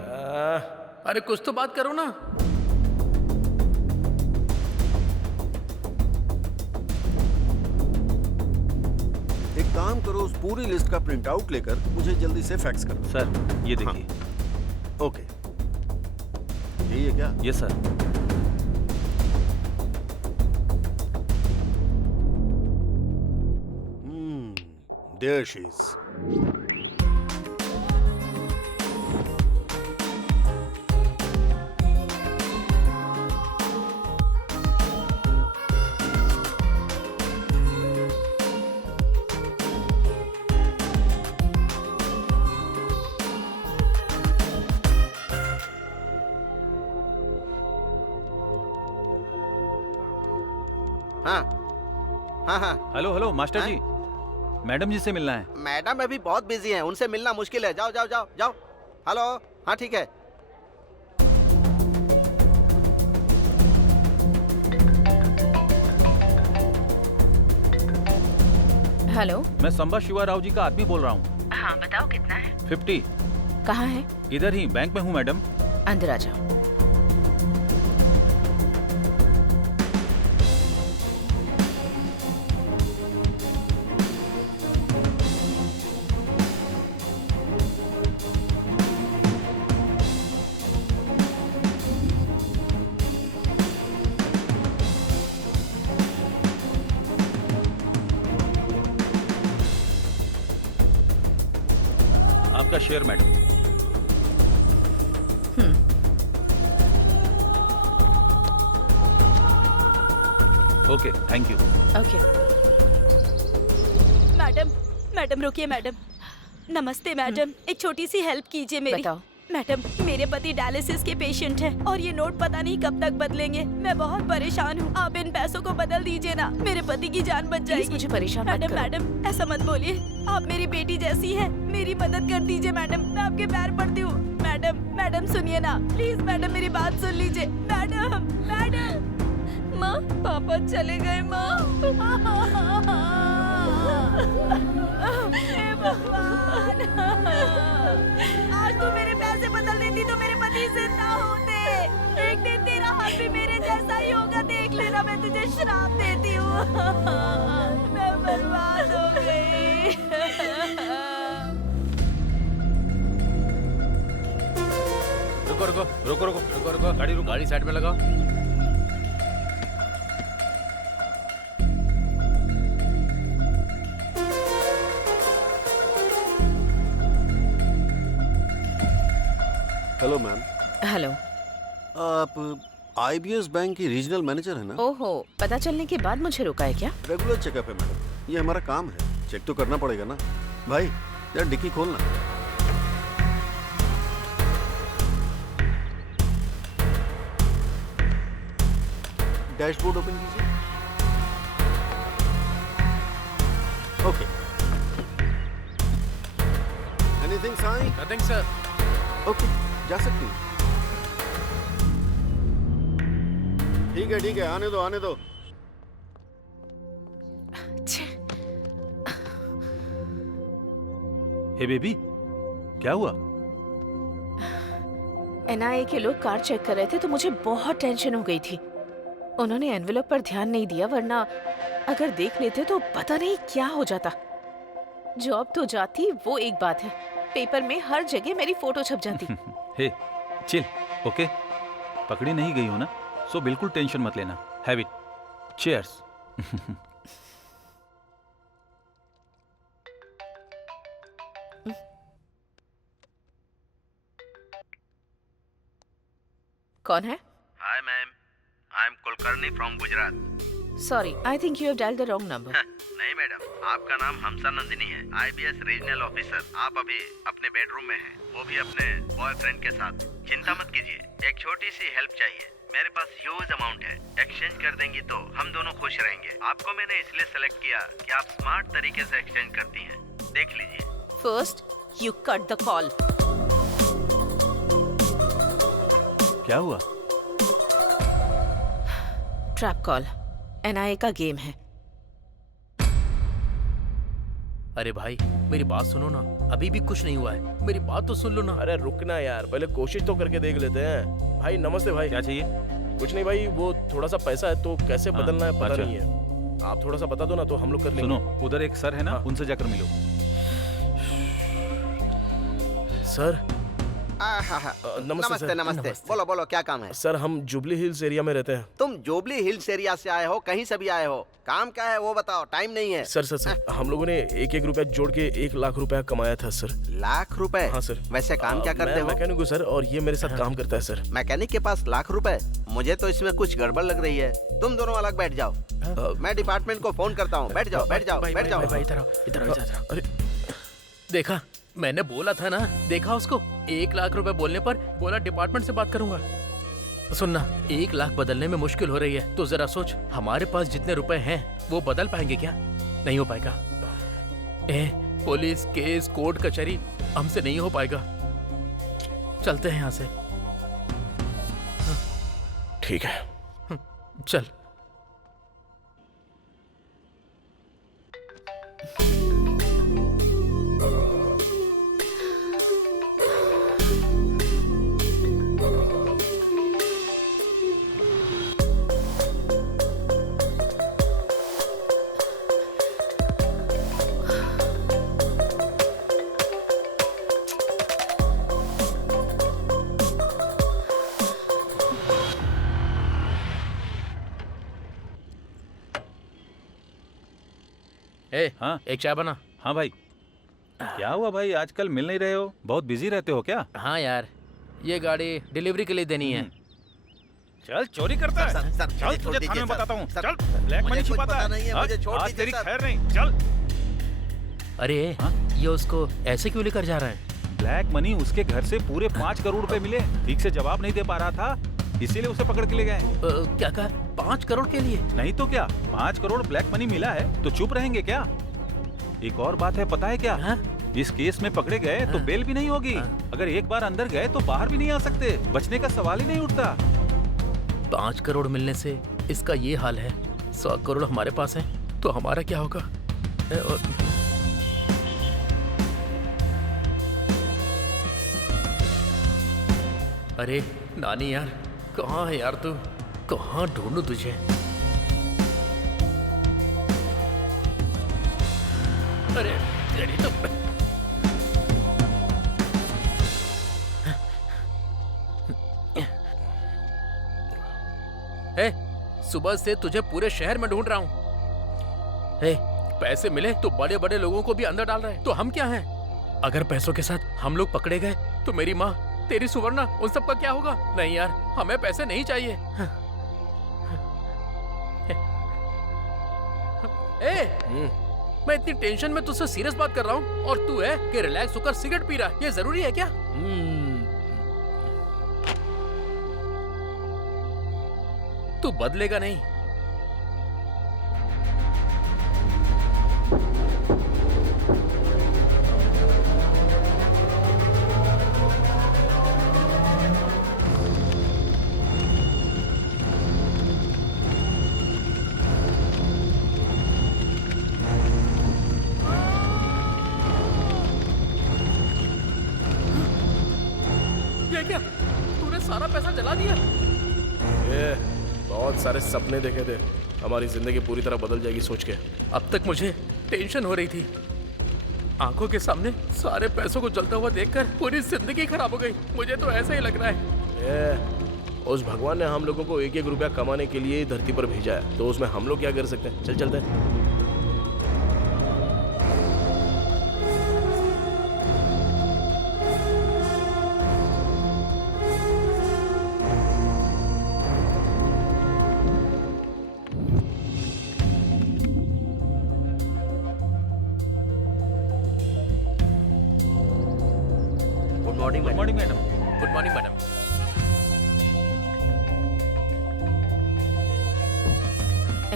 अरे कुछ तो बात करो ना। एक काम करो, उस पूरी लिस्ट का प्रिंट आउट लेकर मुझे जल्दी से फैक्स कर दो। सर, ये देखिए। ओके, यही है क्या? Yes sir. There she is. हाँ हाँ हाँ। हेलो हेलो मास्टर जी, मैडम जी से मिलना है। मैडम अभी बहुत बिजी हैं, उनसे मिलना मुश्किल है। जाओ जाओ जाओ जाओ। हेलो, हाँ ठीक है। हेलो, मैं संबा शिवा राव जी का आदमी बोल रहा हूँ। हाँ बताओ कितना है? 50। कहाँ है? इधर ही बैंक में हूँ मैडम। अंदर आ जाओ। आपका share madam. Okay, thank you. Okay. Madam, madam रुकिए मैडम। नमस्ते मैडम, एक छोटी सी हेल्प कीजिए मेरी। बताओ। मैडम, मेरे पति डायलिसिस के पेशेंट हैं और ये नोट पता नहीं कब तक बदलेंगे। मैं बहुत परेशान हूँ, आप इन पैसों को बदल दीजिए ना, मेरे पति की जान बच जाएगी। मुझे परेशान मत मैडम, करो। मैडम ऐसा मत बोलिए, आप मेरी बेटी जैसी हैं, मेरी मदद कर दीजिए मैडम, मैं आपके पैर पड़ती हूँ। मैडम, मैडम सुनिए ना प्लीज, मैडम मेरी बात सुन लीजिए। Madam, madam. माँ, पापा चले गए माँ। हे भगवान, आज तू मेरे पैसे बदल देती तो मेरे पति जिंदा होते। एक दिन तेरा हाल भी मेरे जैसा ही होगा, देख लेना, मैं तुझे श्राप देती हूँ। मैं बर्बाद हो गई। रुको रुको रुको रुको रुको रुको, गाड़ी रुको, गाड़ी साइड में लगाओ। Hello ma'am, hello. आप IBS बैंक की रीजनल मैनेजर है ना? ओहो, पता चलने के बाद मुझे रोका है क्या? रेगुलर चेकअप है मैडम, ये हमारा काम है, चेक तो करना पड़ेगा ना। भाई यार डिक्की खोलना। डैशबोर्ड ओपन कीजिए। Okay. Anything Sai? Nothing sir. Okay, जा सकती हूँ। ठीक है, आने दो, आने दो। हे बेबी, क्या हुआ? NIA के लोग कार चेक कर रहे थे तो मुझे बहुत टेंशन हो गई थी। उन्होंने एनवेलप पर ध्यान नहीं दिया, वरना अगर देख लेते तो पता नहीं क्या हो जाता। जॉब तो जाती, वो एक बात है, पेपर में हर जगह मेरी फोटो छप जाती। हे, चिल, ओके? पकड़ी नहीं गई हो ना, सो बिल्कुल टेंशन मत लेना। Have it. चीयर्स। कौन है? Hi ma'am, I am Kulkarni from Gujarat. Sorry, I think you have dialled the wrong number. नहीं मैडम, आपका नाम हमसा नंदिनी है, IBS रीजनल ऑफिसर। आप अभी अपने बेडरूम में हैं, वो भी अपने बॉयफ्रेंड के साथ। चिंता मत कीजिए, एक छोटी सी हेल्प चाहिए, मेरे पास ह्यूज अमाउंट है, एक्सचेंज कर देंगी तो हम दोनों खुश रहेंगे। आपको मैंने इसलिए सेलेक्ट किया कि आप स्मार्ट तरीके से एक्सचेंज करती हैं, देख लीजिए। First you cut the call. क्या हुआ? ट्रैप कॉल, NIA का गेम है। अरे भाई, मेरी बात सुनो ना, अभी भी कुछ नहीं हुआ है, मेरी बात तो सुन लो ना। अरे रुकना यार, पहले कोशिश तो करके देख लेते हैं। भाई नमस्ते भाई। क्या चाहिए? कुछ नहीं भाई, वो थोड़ा सा पैसा है तो कैसे बदलना है पता अच्छा। नहीं है, आप थोड़ा सा बता दो ना तो हम लोग कर लेंगे। सुनो, उधर एक सर है ना, उनसे जाकर मिलो। सर। नमस्ते नमस्ते, बोलो बोलो, क्या काम है? सर हम जुबली हिल्स एरिया में रहते हैं। तुम जुबली हिल्स एरिया से आए हो, कहीं से भी आए हो, काम क्या है वो बताओ, टाइम नहीं है। सर हम लोगों ने एक रुपया जोड़ के 1 लाख रुपया कमाया था सर। लाख रुपए? हाँ सर। वैसे काम क्या करते हो? मैकेनिक हूँ सर, और ये मेरे साथ काम करता है सर। मैकेनिक के पास लाख रुपए? मुझे तो इसमें कुछ गड़बड़ लग रही है। तुम दोनों अलग बैठ जाओ, मैं डिपार्टमेंट को फोन करता हूँ। बैठ जाओ बैठ जाओ बैठ जाओ। इधर। अरे देखा, मैंने बोला था ना, देखा उसको। 1 लाख रुपए बोलने पर बोला डिपार्टमेंट से बात करूंगा। सुनना, 1 लाख बदलने में मुश्किल हो रही है तो जरा सोच, हमारे पास जितने रुपए हैं वो बदल पाएंगे क्या? नहीं हो पाएगा। पुलिस केस कोर्ट कचहरी हमसे नहीं हो पाएगा। चलते हैं यहाँ से। ठीक है, चल। हाँ, एक चाय बना। हाँ भाई। क्या हुआ भाई, आजकल मिल नहीं रहे हो, बहुत बिजी रहते हो क्या? हाँ यार, ये गाड़ी डिलीवरी के लिए देनी है। चल, चोरी करता है। सर, चल तुझे थाने में बताता हूँ। चल। ब्लैक मुझे मनी कुछ छिपाता पता है। नहीं है, हाँ? मुझे छोड़ आज दीजिए तेरी सर। खैर नहीं, चल। अरे ये उसको ऐसे क्यों लेकर जा रहा है? ब्लैक मनी उसके घर से पूरे 5 करोड़ रुपए मिले, ठीक से जवाब नहीं दे पा रहा था, इसीलिए उसे पकड़ के ले गए। क्या कहा? 5 करोड़ के लिए? नहीं तो क्या, 5 करोड़ ब्लैक मनी मिला है तो चुप रहेंगे क्या? एक और बात है, पता है क्या? हाँ? इस केस में पकड़े गए तो बेल भी नहीं होगी। अगर एक बार अंदर गए तो बाहर भी नहीं आ सकते, बचने का सवाल ही नहीं उठता। 5 करोड़ मिलने से इसका ये हाल है, 100 करोड़ हमारे पास है तो हमारा क्या होगा? अरे नानी यार, कहाँ है यार तू? कहाँ ढूंढूं तुझे? अरे तेरी तो सुबह से तुझे पूरे शहर में ढूंढ रहा हूँ। पैसे मिले तो बड़े बड़े लोगों को भी अंदर डाल रहे हैं, तो हम क्या हैं? अगर पैसों के साथ हम लोग पकड़े गए तो मेरी माँ, तेरी सुवर्णा, उन सब का क्या होगा? नहीं यार, हमें पैसे नहीं चाहिए। मैं इतनी टेंशन में तुझसे सीरियस बात कर रहा हूँ और तू है कि रिलैक्स होकर सिगरेट पी रहा है। ये जरूरी है क्या? तू बदलेगा नहीं। ये क्या? तूने सारा पैसा जला दिया? बहुत सारे सपने देखे थे, हमारी जिंदगी पूरी तरह बदल जाएगी सोच के। अब तक मुझे टेंशन हो रही थी, आंखों के सामने सारे पैसों को जलता हुआ देखकर पूरी जिंदगी खराब हो गई। मुझे तो ऐसा ही लग रहा है। उस भगवान ने हम लोगों को एक एक रुपया कमाने के लिए धरती पर भेजा है, तो उसमें हम लोग क्या कर सकते हैं? चल चलते हैं। Good morning good morning madam. Good morning madam.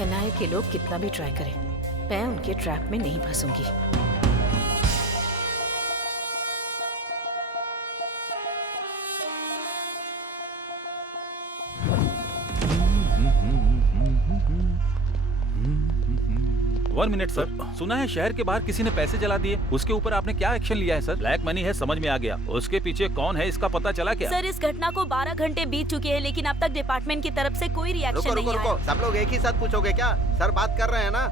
NIA के लोग कितना भी ट्राई करें, मैं उनके ट्रैप में नहीं फंसूंगी। वन मिनट सर, सुना है शहर के बाहर किसी ने पैसे जला दिए, उसके ऊपर आपने क्या एक्शन लिया है सर? ब्लैक मनी है, समझ में आ गया, उसके पीछे कौन है इसका पता चला क्या? सर, इस घटना को 12 घंटे बीत चुके हैं, लेकिन अब तक डिपार्टमेंट की तरफ से कोई रिएक्शन नहीं आया। सब लोग एक ही साथ पूछोगे क्या? सर बात कर रहे हैं ना।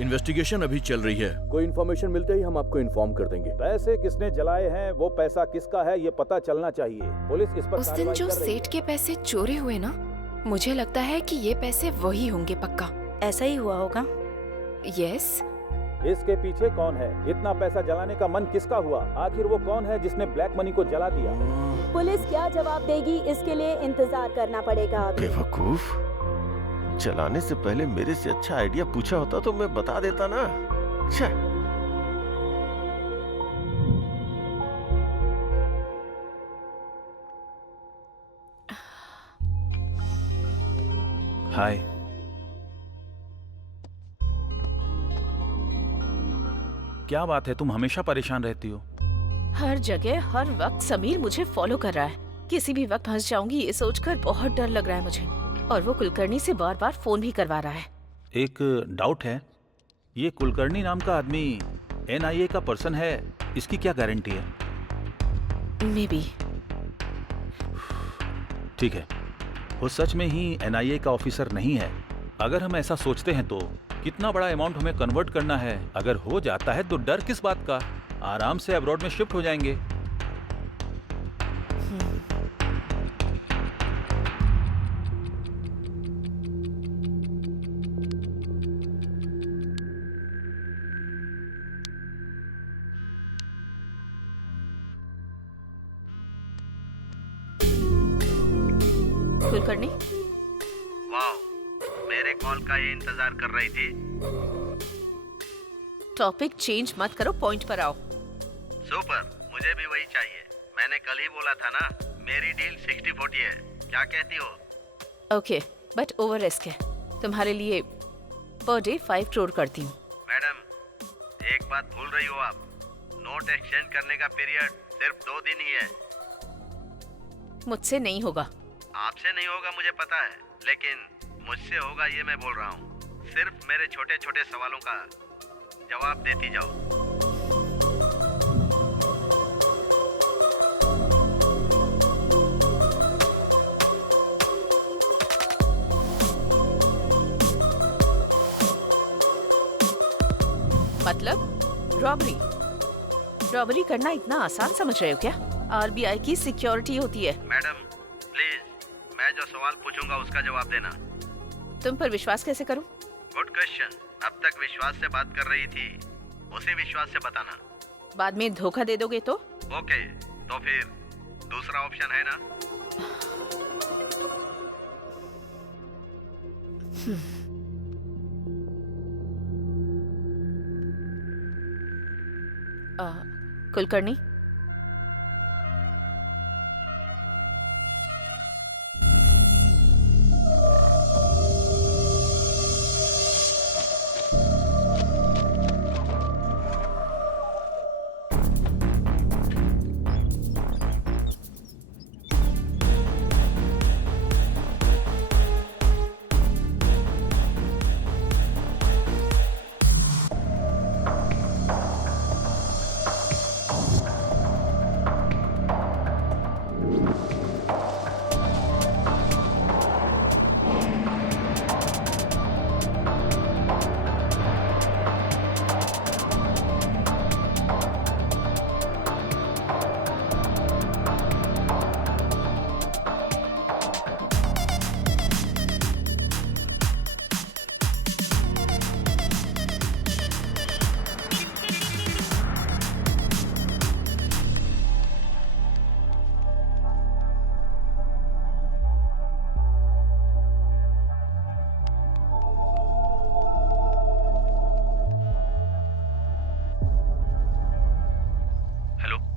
इन्वेस्टिगेशन अभी चल रही है, कोई इन्फॉर्मेशन मिलते ही हम आपको इन्फॉर्म कर देंगे। पैसे किसने जलाए हैं, वो पैसा किसका है, ये पता चलना चाहिए। पुलिस इस पर उस दिन जो सेठ के पैसे चोरी हुए ना, मुझे लगता है कि ये पैसे वही होंगे पक्का। ऐसा ही हुआ होगा। यस। इसके पीछे कौन है? इतना पैसा जलाने का मन किसका हुआ? आखिर वो कौन है जिसने ब्लैक मनी को जला दिया? पुलिस क्या जवाब देगी, इसके लिए इंतजार करना पड़ेगा। बेवकूफ, जलाने से पहले मेरे से अच्छा आइडिया पूछा होता तो मैं बता देता ना। छे। हाय। क्या बात है, तुम हमेशा परेशान रहती हो? हर जगह हर वक्त समीर मुझे फॉलो कर रहा है। किसी भी वक्त फंस जाऊंगी ये सोचकर बहुत डर लग रहा है मुझे। और वो कुलकर्णी से बार बार फोन भी करवा रहा है। एक डाउट है, ये कुलकर्णी नाम का आदमी एनआईए का पर्सन है, इसकी क्या गारंटी है? May be. ठीक है, वो सच में ही एनआईए का ऑफिसर नहीं है। अगर हम ऐसा सोचते हैं तो कितना बड़ा अमाउंट हमें कन्वर्ट करना है। अगर हो जाता है तो डर किस बात का, आराम से अब्रॉड में शिफ्ट हो जाएंगे। कुलकर्णी, वाह, कॉल का ये इंतजार कर रही थी। टॉपिक चेंज मत करो, पॉइंट पर आओ। सुपर, मुझे भी वही चाहिए। मैंने कल ही बोला था ना, मेरी डील 60-40 है। क्या कहती हो? ओके, बट ओवर रिस्क है। तुम्हारे लिए पर डे 5 करोड़ करती हूँ। मैडम, एक बात भूल रही हो आप। नोट एक्सचेंज करने का पीरियड सिर्फ 2 दिन ही है। मुझसे नहीं होगा। आपसे नहीं होगा मुझे पता है, लेकिन मुझसे होगा ये मैं बोल रहा हूँ। सिर्फ मेरे छोटे छोटे सवालों का जवाब देती जाओ। मतलब रॉबरी करना इतना आसान समझ रहे हो क्या? आरबीआई की सिक्योरिटी होती है। मैडम प्लीज, मैं जो सवाल पूछूंगा उसका जवाब देना। तुम पर विश्वास कैसे करूं? Good question. अब तक विश्वास से बात कर रही थी, उसी विश्वास से बताना। बाद में धोखा दे दोगे तो? ओके, तो फिर दूसरा ऑप्शन है ना? कुलकर्णी,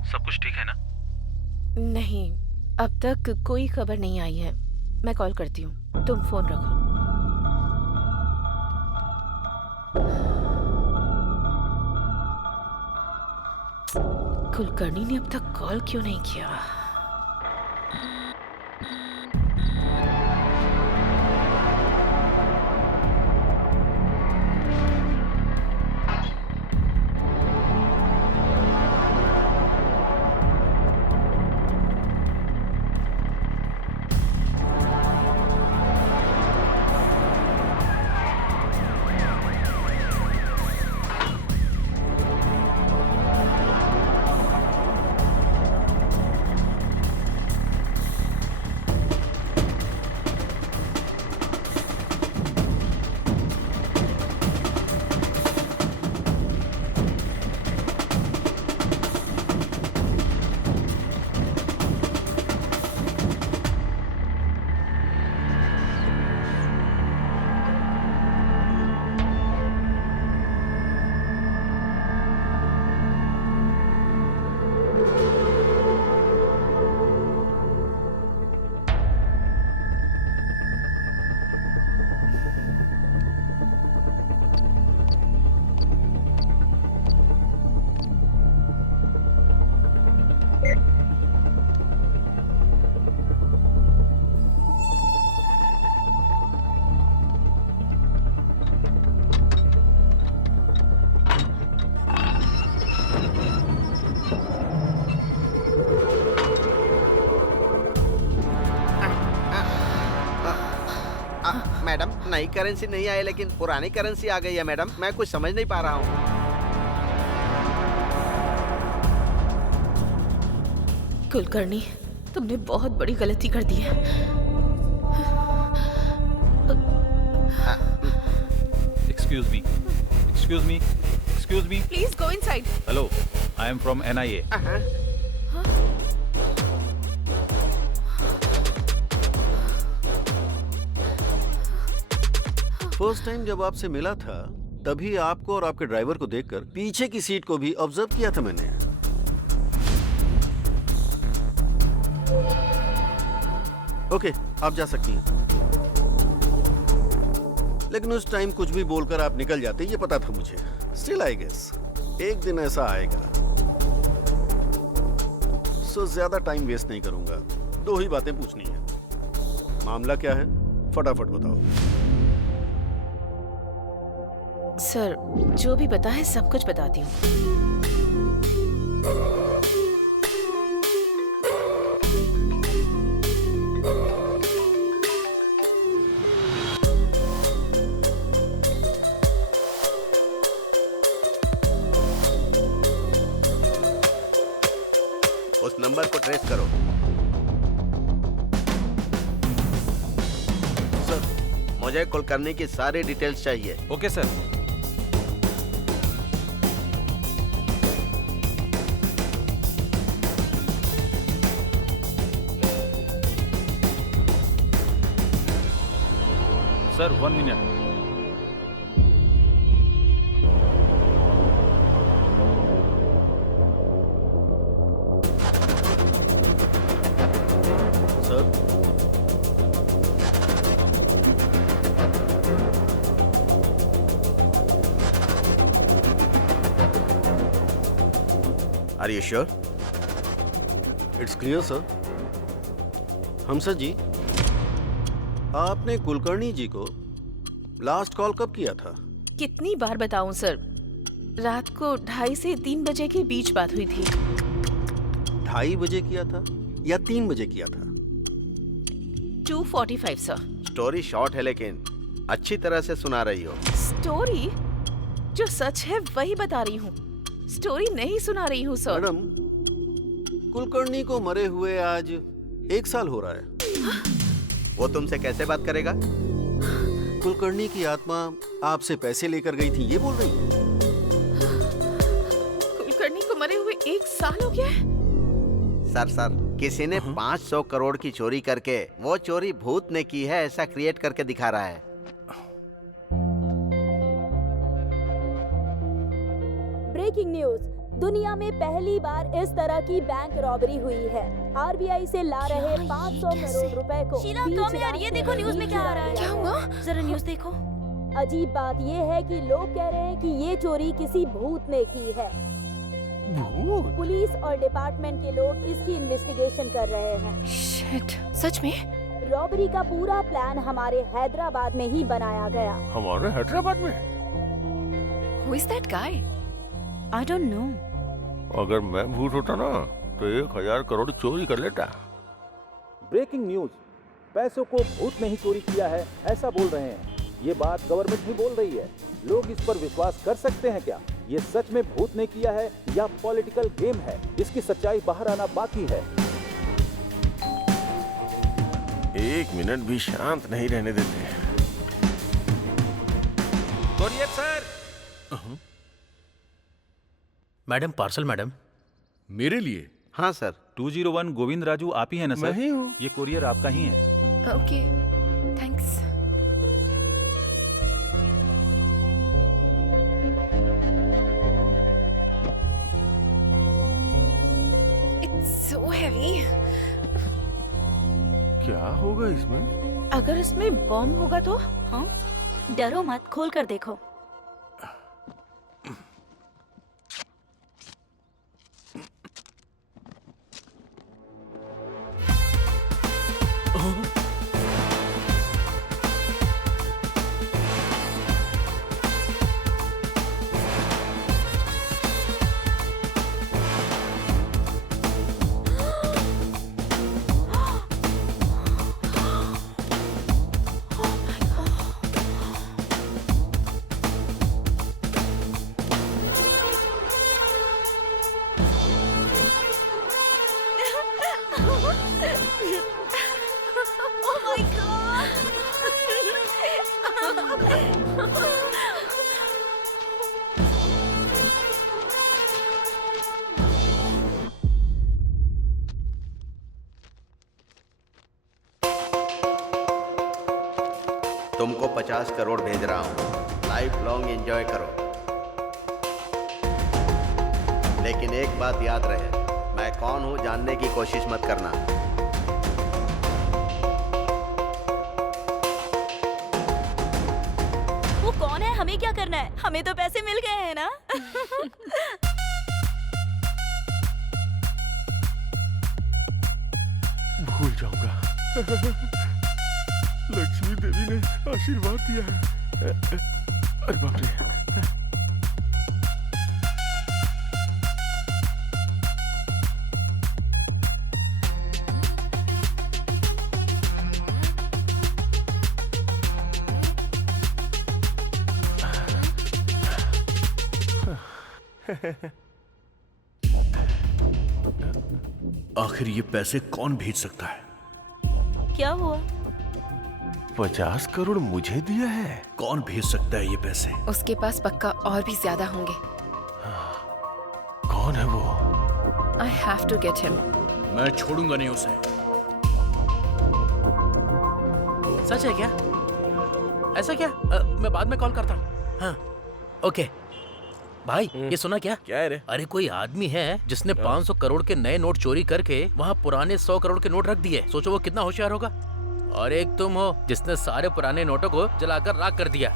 सब कुछ ठीक है ना? नहीं, अब तक कोई खबर नहीं आई है। मैं कॉल करती हूँ, तुम फोन रखो। कुलकर्णी ने अब तक कॉल क्यों नहीं किया? मैडम, नई करेंसी नहीं आई लेकिन पुरानी करेंसी आ गई है मैडम। मैं कुछ समझ नहीं पा रहा हूँ। कुलकर्णी, तुमने बहुत बड़ी गलती कर दी है। Excuse me, excuse me, excuse me. Please go inside. Hello, I am from NIA। First time जब आपसे मिला था तभी आपको और आपके ड्राइवर को देखकर पीछे की सीट को भी ऑब्जर्व किया था मैंने। ओके, आप जा सकती हैं। लेकिन उस टाइम कुछ भी बोलकर आप निकल जाते, ये पता था मुझे। स्टिल आई गेस एक दिन ऐसा आएगा। सो ज्यादा टाइम वेस्ट नहीं करूंगा, 2 ही बातें पूछनी है। मामला क्या है, फटाफट बताओ। सर, जो भी बता है सब कुछ बताती हूँ। उस नंबर को ट्रेस करो। सर, मुझे कुलकर्णी की सारी डिटेल्स चाहिए। Okay sir. Sir 1 minute. Sir, are you sure? It's clear sir. हमसर जी, आपने कुलकर्णी जी को लास्ट कॉल कब किया था? कितनी बार बताऊं सर, रात को 2:30 से 3 बजे के बीच बात हुई थी। 2:30 बजे किया था या 3 बजे किया था? 2:45 सर। स्टोरी शॉर्ट है लेकिन अच्छी तरह से सुना रही हो। स्टोरी जो सच है वही बता रही हूँ, स्टोरी नहीं सुना रही हूँ सर। मैडम, कुलकर्णी को मरे हुए आज 1 साल हो रहा है। वो तुमसे कैसे बात करेगा? कुलकर्णी की आत्मा आपसे पैसे लेकर गई थी, ये बोल रही है? कुलकर्णी को मरे हुए 1 साल हो गया है? सर, किसी ने 500 करोड़ की चोरी करके वो चोरी भूत ने की है ऐसा क्रिएट करके दिखा रहा है। ब्रेकिंग न्यूज, दुनिया में पहली बार इस तरह की बैंक रॉबरी हुई है। आरबीआई से ला रहे 500 करोड़ रुपए को शीला, तुम यार ये देखो न्यूज में क्या आ रहा है। क्या हुआ? जरा न्यूज देखो। अजीब बात ये है कि लोग कह रहे हैं कि ये चोरी किसी भूत ने की है। पुलिस और डिपार्टमेंट के लोग इसकी इन्वेस्टिगेशन कर रहे हैं। शिट, सच में? रॉबरी का पूरा प्लान हमारे हैदराबाद में ही बनाया गया। हमारे हैदराबाद में? Who is that guy? I don't know. अगर मैं भूत होता ना तो 1000 करोड़ चोरी कर लेता। ब्रेकिंग न्यूज, पैसों को भूत ने ही चोरी किया है ऐसा बोल रहे हैं। ये बात गवर्नमेंट ही बोल रही है। लोग इस पर विश्वास कर सकते हैं क्या? ये सच में भूत ने किया है या पॉलिटिकल गेम है? इसकी सच्चाई बाहर आना बाकी है। 1 मिनट भी शांत नहीं रहने देते। Courier sir. Madam, parcel madam. मेरे लिए? हाँ सर। 201 गोविंद राजू आप ही है ना सर? मैं ही हूँ। ये कोरियर आपका ही है। Okay, thanks. It's so heavy. क्या होगा इसमें? अगर इसमें बॉम्ब होगा तो? हाँ, डरो मत, खोल कर देखो। 50 करोड़ भेज रहा हूँ। लाइफ लॉन्ग एंजॉय करो। लेकिन एक बात याद रहे, मैं कौन हूँ जानने की कोशिश मत करना। वो कौन है, हमें क्या करना है? हमें तो पैसे मिल गए हैं ना। भूल जाऊंगा। लक्ष्मी देवी ने आशीर्वाद दिया है। अरे बाप रे। आखिर ये पैसे कौन भेज सकता है? क्या हुआ? 50 करोड़ मुझे दिया है? कौन भेज सकता है ये पैसे? उसके पास पक्का और भी ज्यादा होंगे। कौन है वो? I have to get him. मैं छोड़ूंगा नहीं उसे। सच है क्या? ऐसा क्या? मैं बाद में कॉल करता हूँ। हाँ, ओके। भाई ये सुना क्या? क्या है रे? अरे कोई आदमी है जिसने 500 करोड़ के नए नोट चोरी करके वहाँ पुराने 100 करोड़ के नोट रख दिए। सोचो वो कितना होशियार होगा। और एक तुम हो जिसने सारे पुराने नोटों को जलाकर राख कर दिया।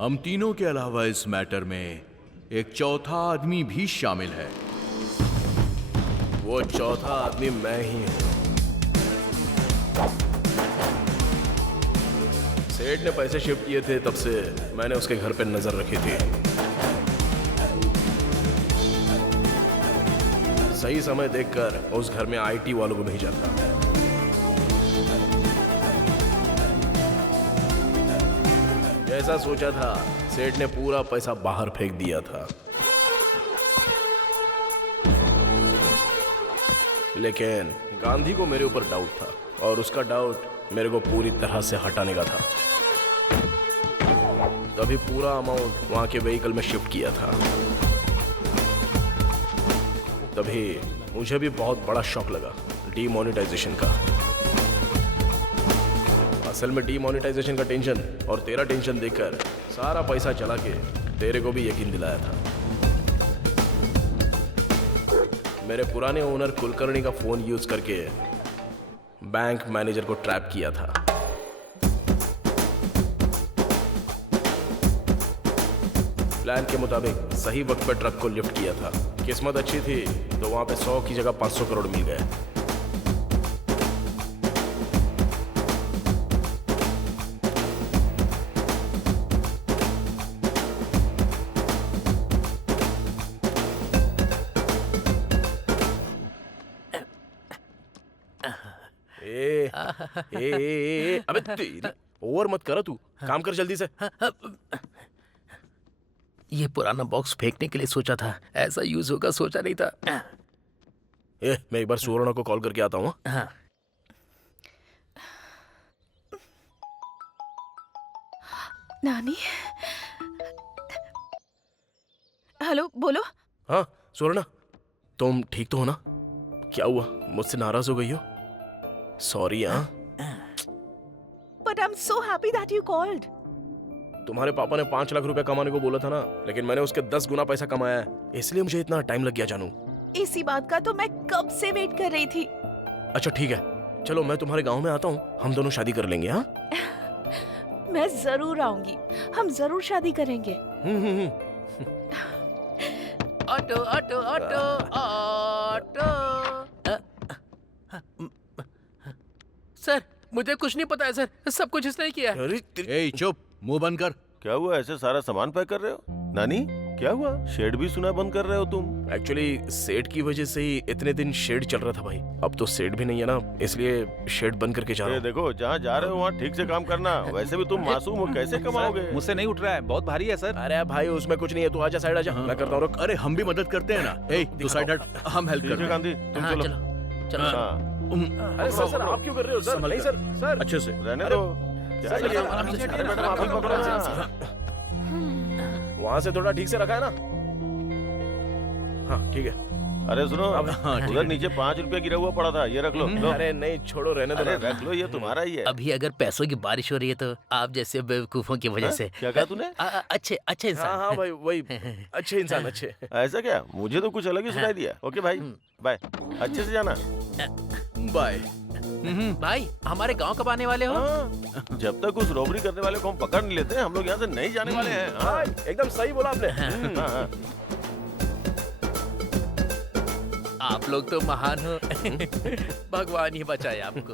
हम तीनों के अलावा इस मैटर में एक चौथा आदमी भी शामिल है। वो चौथा आदमी मैं ही हूं। सेठ ने पैसे शिफ्ट किए थे, तब से मैंने उसके घर पे नजर रखी थी। सही समय देखकर उस घर में आईटी वालों को भेजा था। जैसा सोचा था, सेठ ने पूरा पैसा बाहर फेंक दिया था। लेकिन गांधी को मेरे ऊपर डाउट था और उसका डाउट मेरे को पूरी तरह से हटाने का था। तभी पूरा अमाउंट वहां के व्हीकल में शिफ्ट किया था। तभी मुझे भी बहुत बड़ा शॉक लगा डीमोनेटाइजेशन का। असल में डीमोनेटाइजेशन का टेंशन और तेरा टेंशन देखकर सारा पैसा चला के तेरे को भी यकीन दिलाया था। मेरे पुराने ओनर कुलकर्णी का फोन यूज करके बैंक मैनेजर को ट्रैप किया था। प्लान के मुताबिक सही वक्त पर ट्रक को लिफ्ट किया था। किस्मत अच्छी थी तो वहां पे 100 की जगह 500 करोड़ मिल गए। अबे तेरी ओवर मत करो, तू काम कर जल्दी से। ये पुराना बॉक्स फेंकने के लिए सोचा था, ऐसा यूज होगा सोचा नहीं था। मैं एक बार सुवर्णा को कॉल करके आता हूँ। हाँ। नानी, हेलो, बोलो। हाँ सुवर्णा, तुम ठीक तो हो ना? क्या हुआ, मुझसे नाराज हो गई हो? सॉरी। हाँ, but I am so happy that you called. तुम्हारे पापा ने 5 लाख रुपए कमाने को बोला था ना, लेकिन मैंने उसके 10 गुना पैसा कमाया है, इसलिए मुझे इतना टाइम लग गया जानू। इसी बात का तो मैं कब से वेट कर रही थी। अच्छा ठीक है, चलो मैं तुम्हारे गांव में आता हूँ, हम दोनों शादी कर लेंगे। हाँ मैं जरूर आऊंगी, हम जरूर शादी करेंगे। Auto auto auto auto. Sir मुझे कुछ नहीं पता है सर, सब कुछ इसने किया है। ए चुप, मुंह बंद कर। क्या हुआ, ऐसे सारा सामान पैक कर रहे हो? नानी क्या हुआ, शेड भी सुना बंद कर रहे हो तुम? एक्चुअली शेड की वजह से ही इतने दिन शेड चल रहा था भाई। अब तो शेड भी नहीं है ना, इसलिए शेड बंद करके जा रहा हूँ। देखो जहाँ जा रहे हो वहाँ ठीक से काम करना। वैसे भी तुम मासूम हो, कैसे कमाओगे? मुझसे नहीं उठ रहा है, बहुत भारी है सर। अरे भाई उसमें कुछ नहीं है, तू आजा साइड आजा, मैं करता हूँ। अरे हम भी मदद करते हैं ना। ए तू साइड हट, हम हेल्प करते हैं। गांधी तुम चलो। अरे सर आप क्यों कर रहे हो सर? नहीं सर, सर अच्छे से रहने दो। वहाँ से थोड़ा ठीक से रखा है ना? हाँ ठीक है। अरे सुनो, उधर नीचे 5 रुपया गिरा हुआ पड़ा था, ये रख लो। अरे नहीं छोड़ो, रहने दो। रख लो, ये तुम्हारा ही है। अभी अगर पैसों की बारिश हो रही है तो आप जैसे बेवकूफों की वजह से। क्या कहा तूने? अच्छे अच्छे इंसान। हाँ भाई वही, अच्छे इंसान अच्छे। ऐसा क्या? मुझे तो कुछ अलग ही सुनाई दिया। ओके भाई, बाय, अच्छे से जाना। बाय। भाई हमारे गांव कब आने वाले हो? जब तक उस रॉबरी करने वाले को हम पकड़ नहीं लेते, हम लोग यहाँ से नहीं जाने वाले हैं। हाँ एकदम सही बोला आपने। आप लोग तो महान हो। भगवान ही बचाए आपको।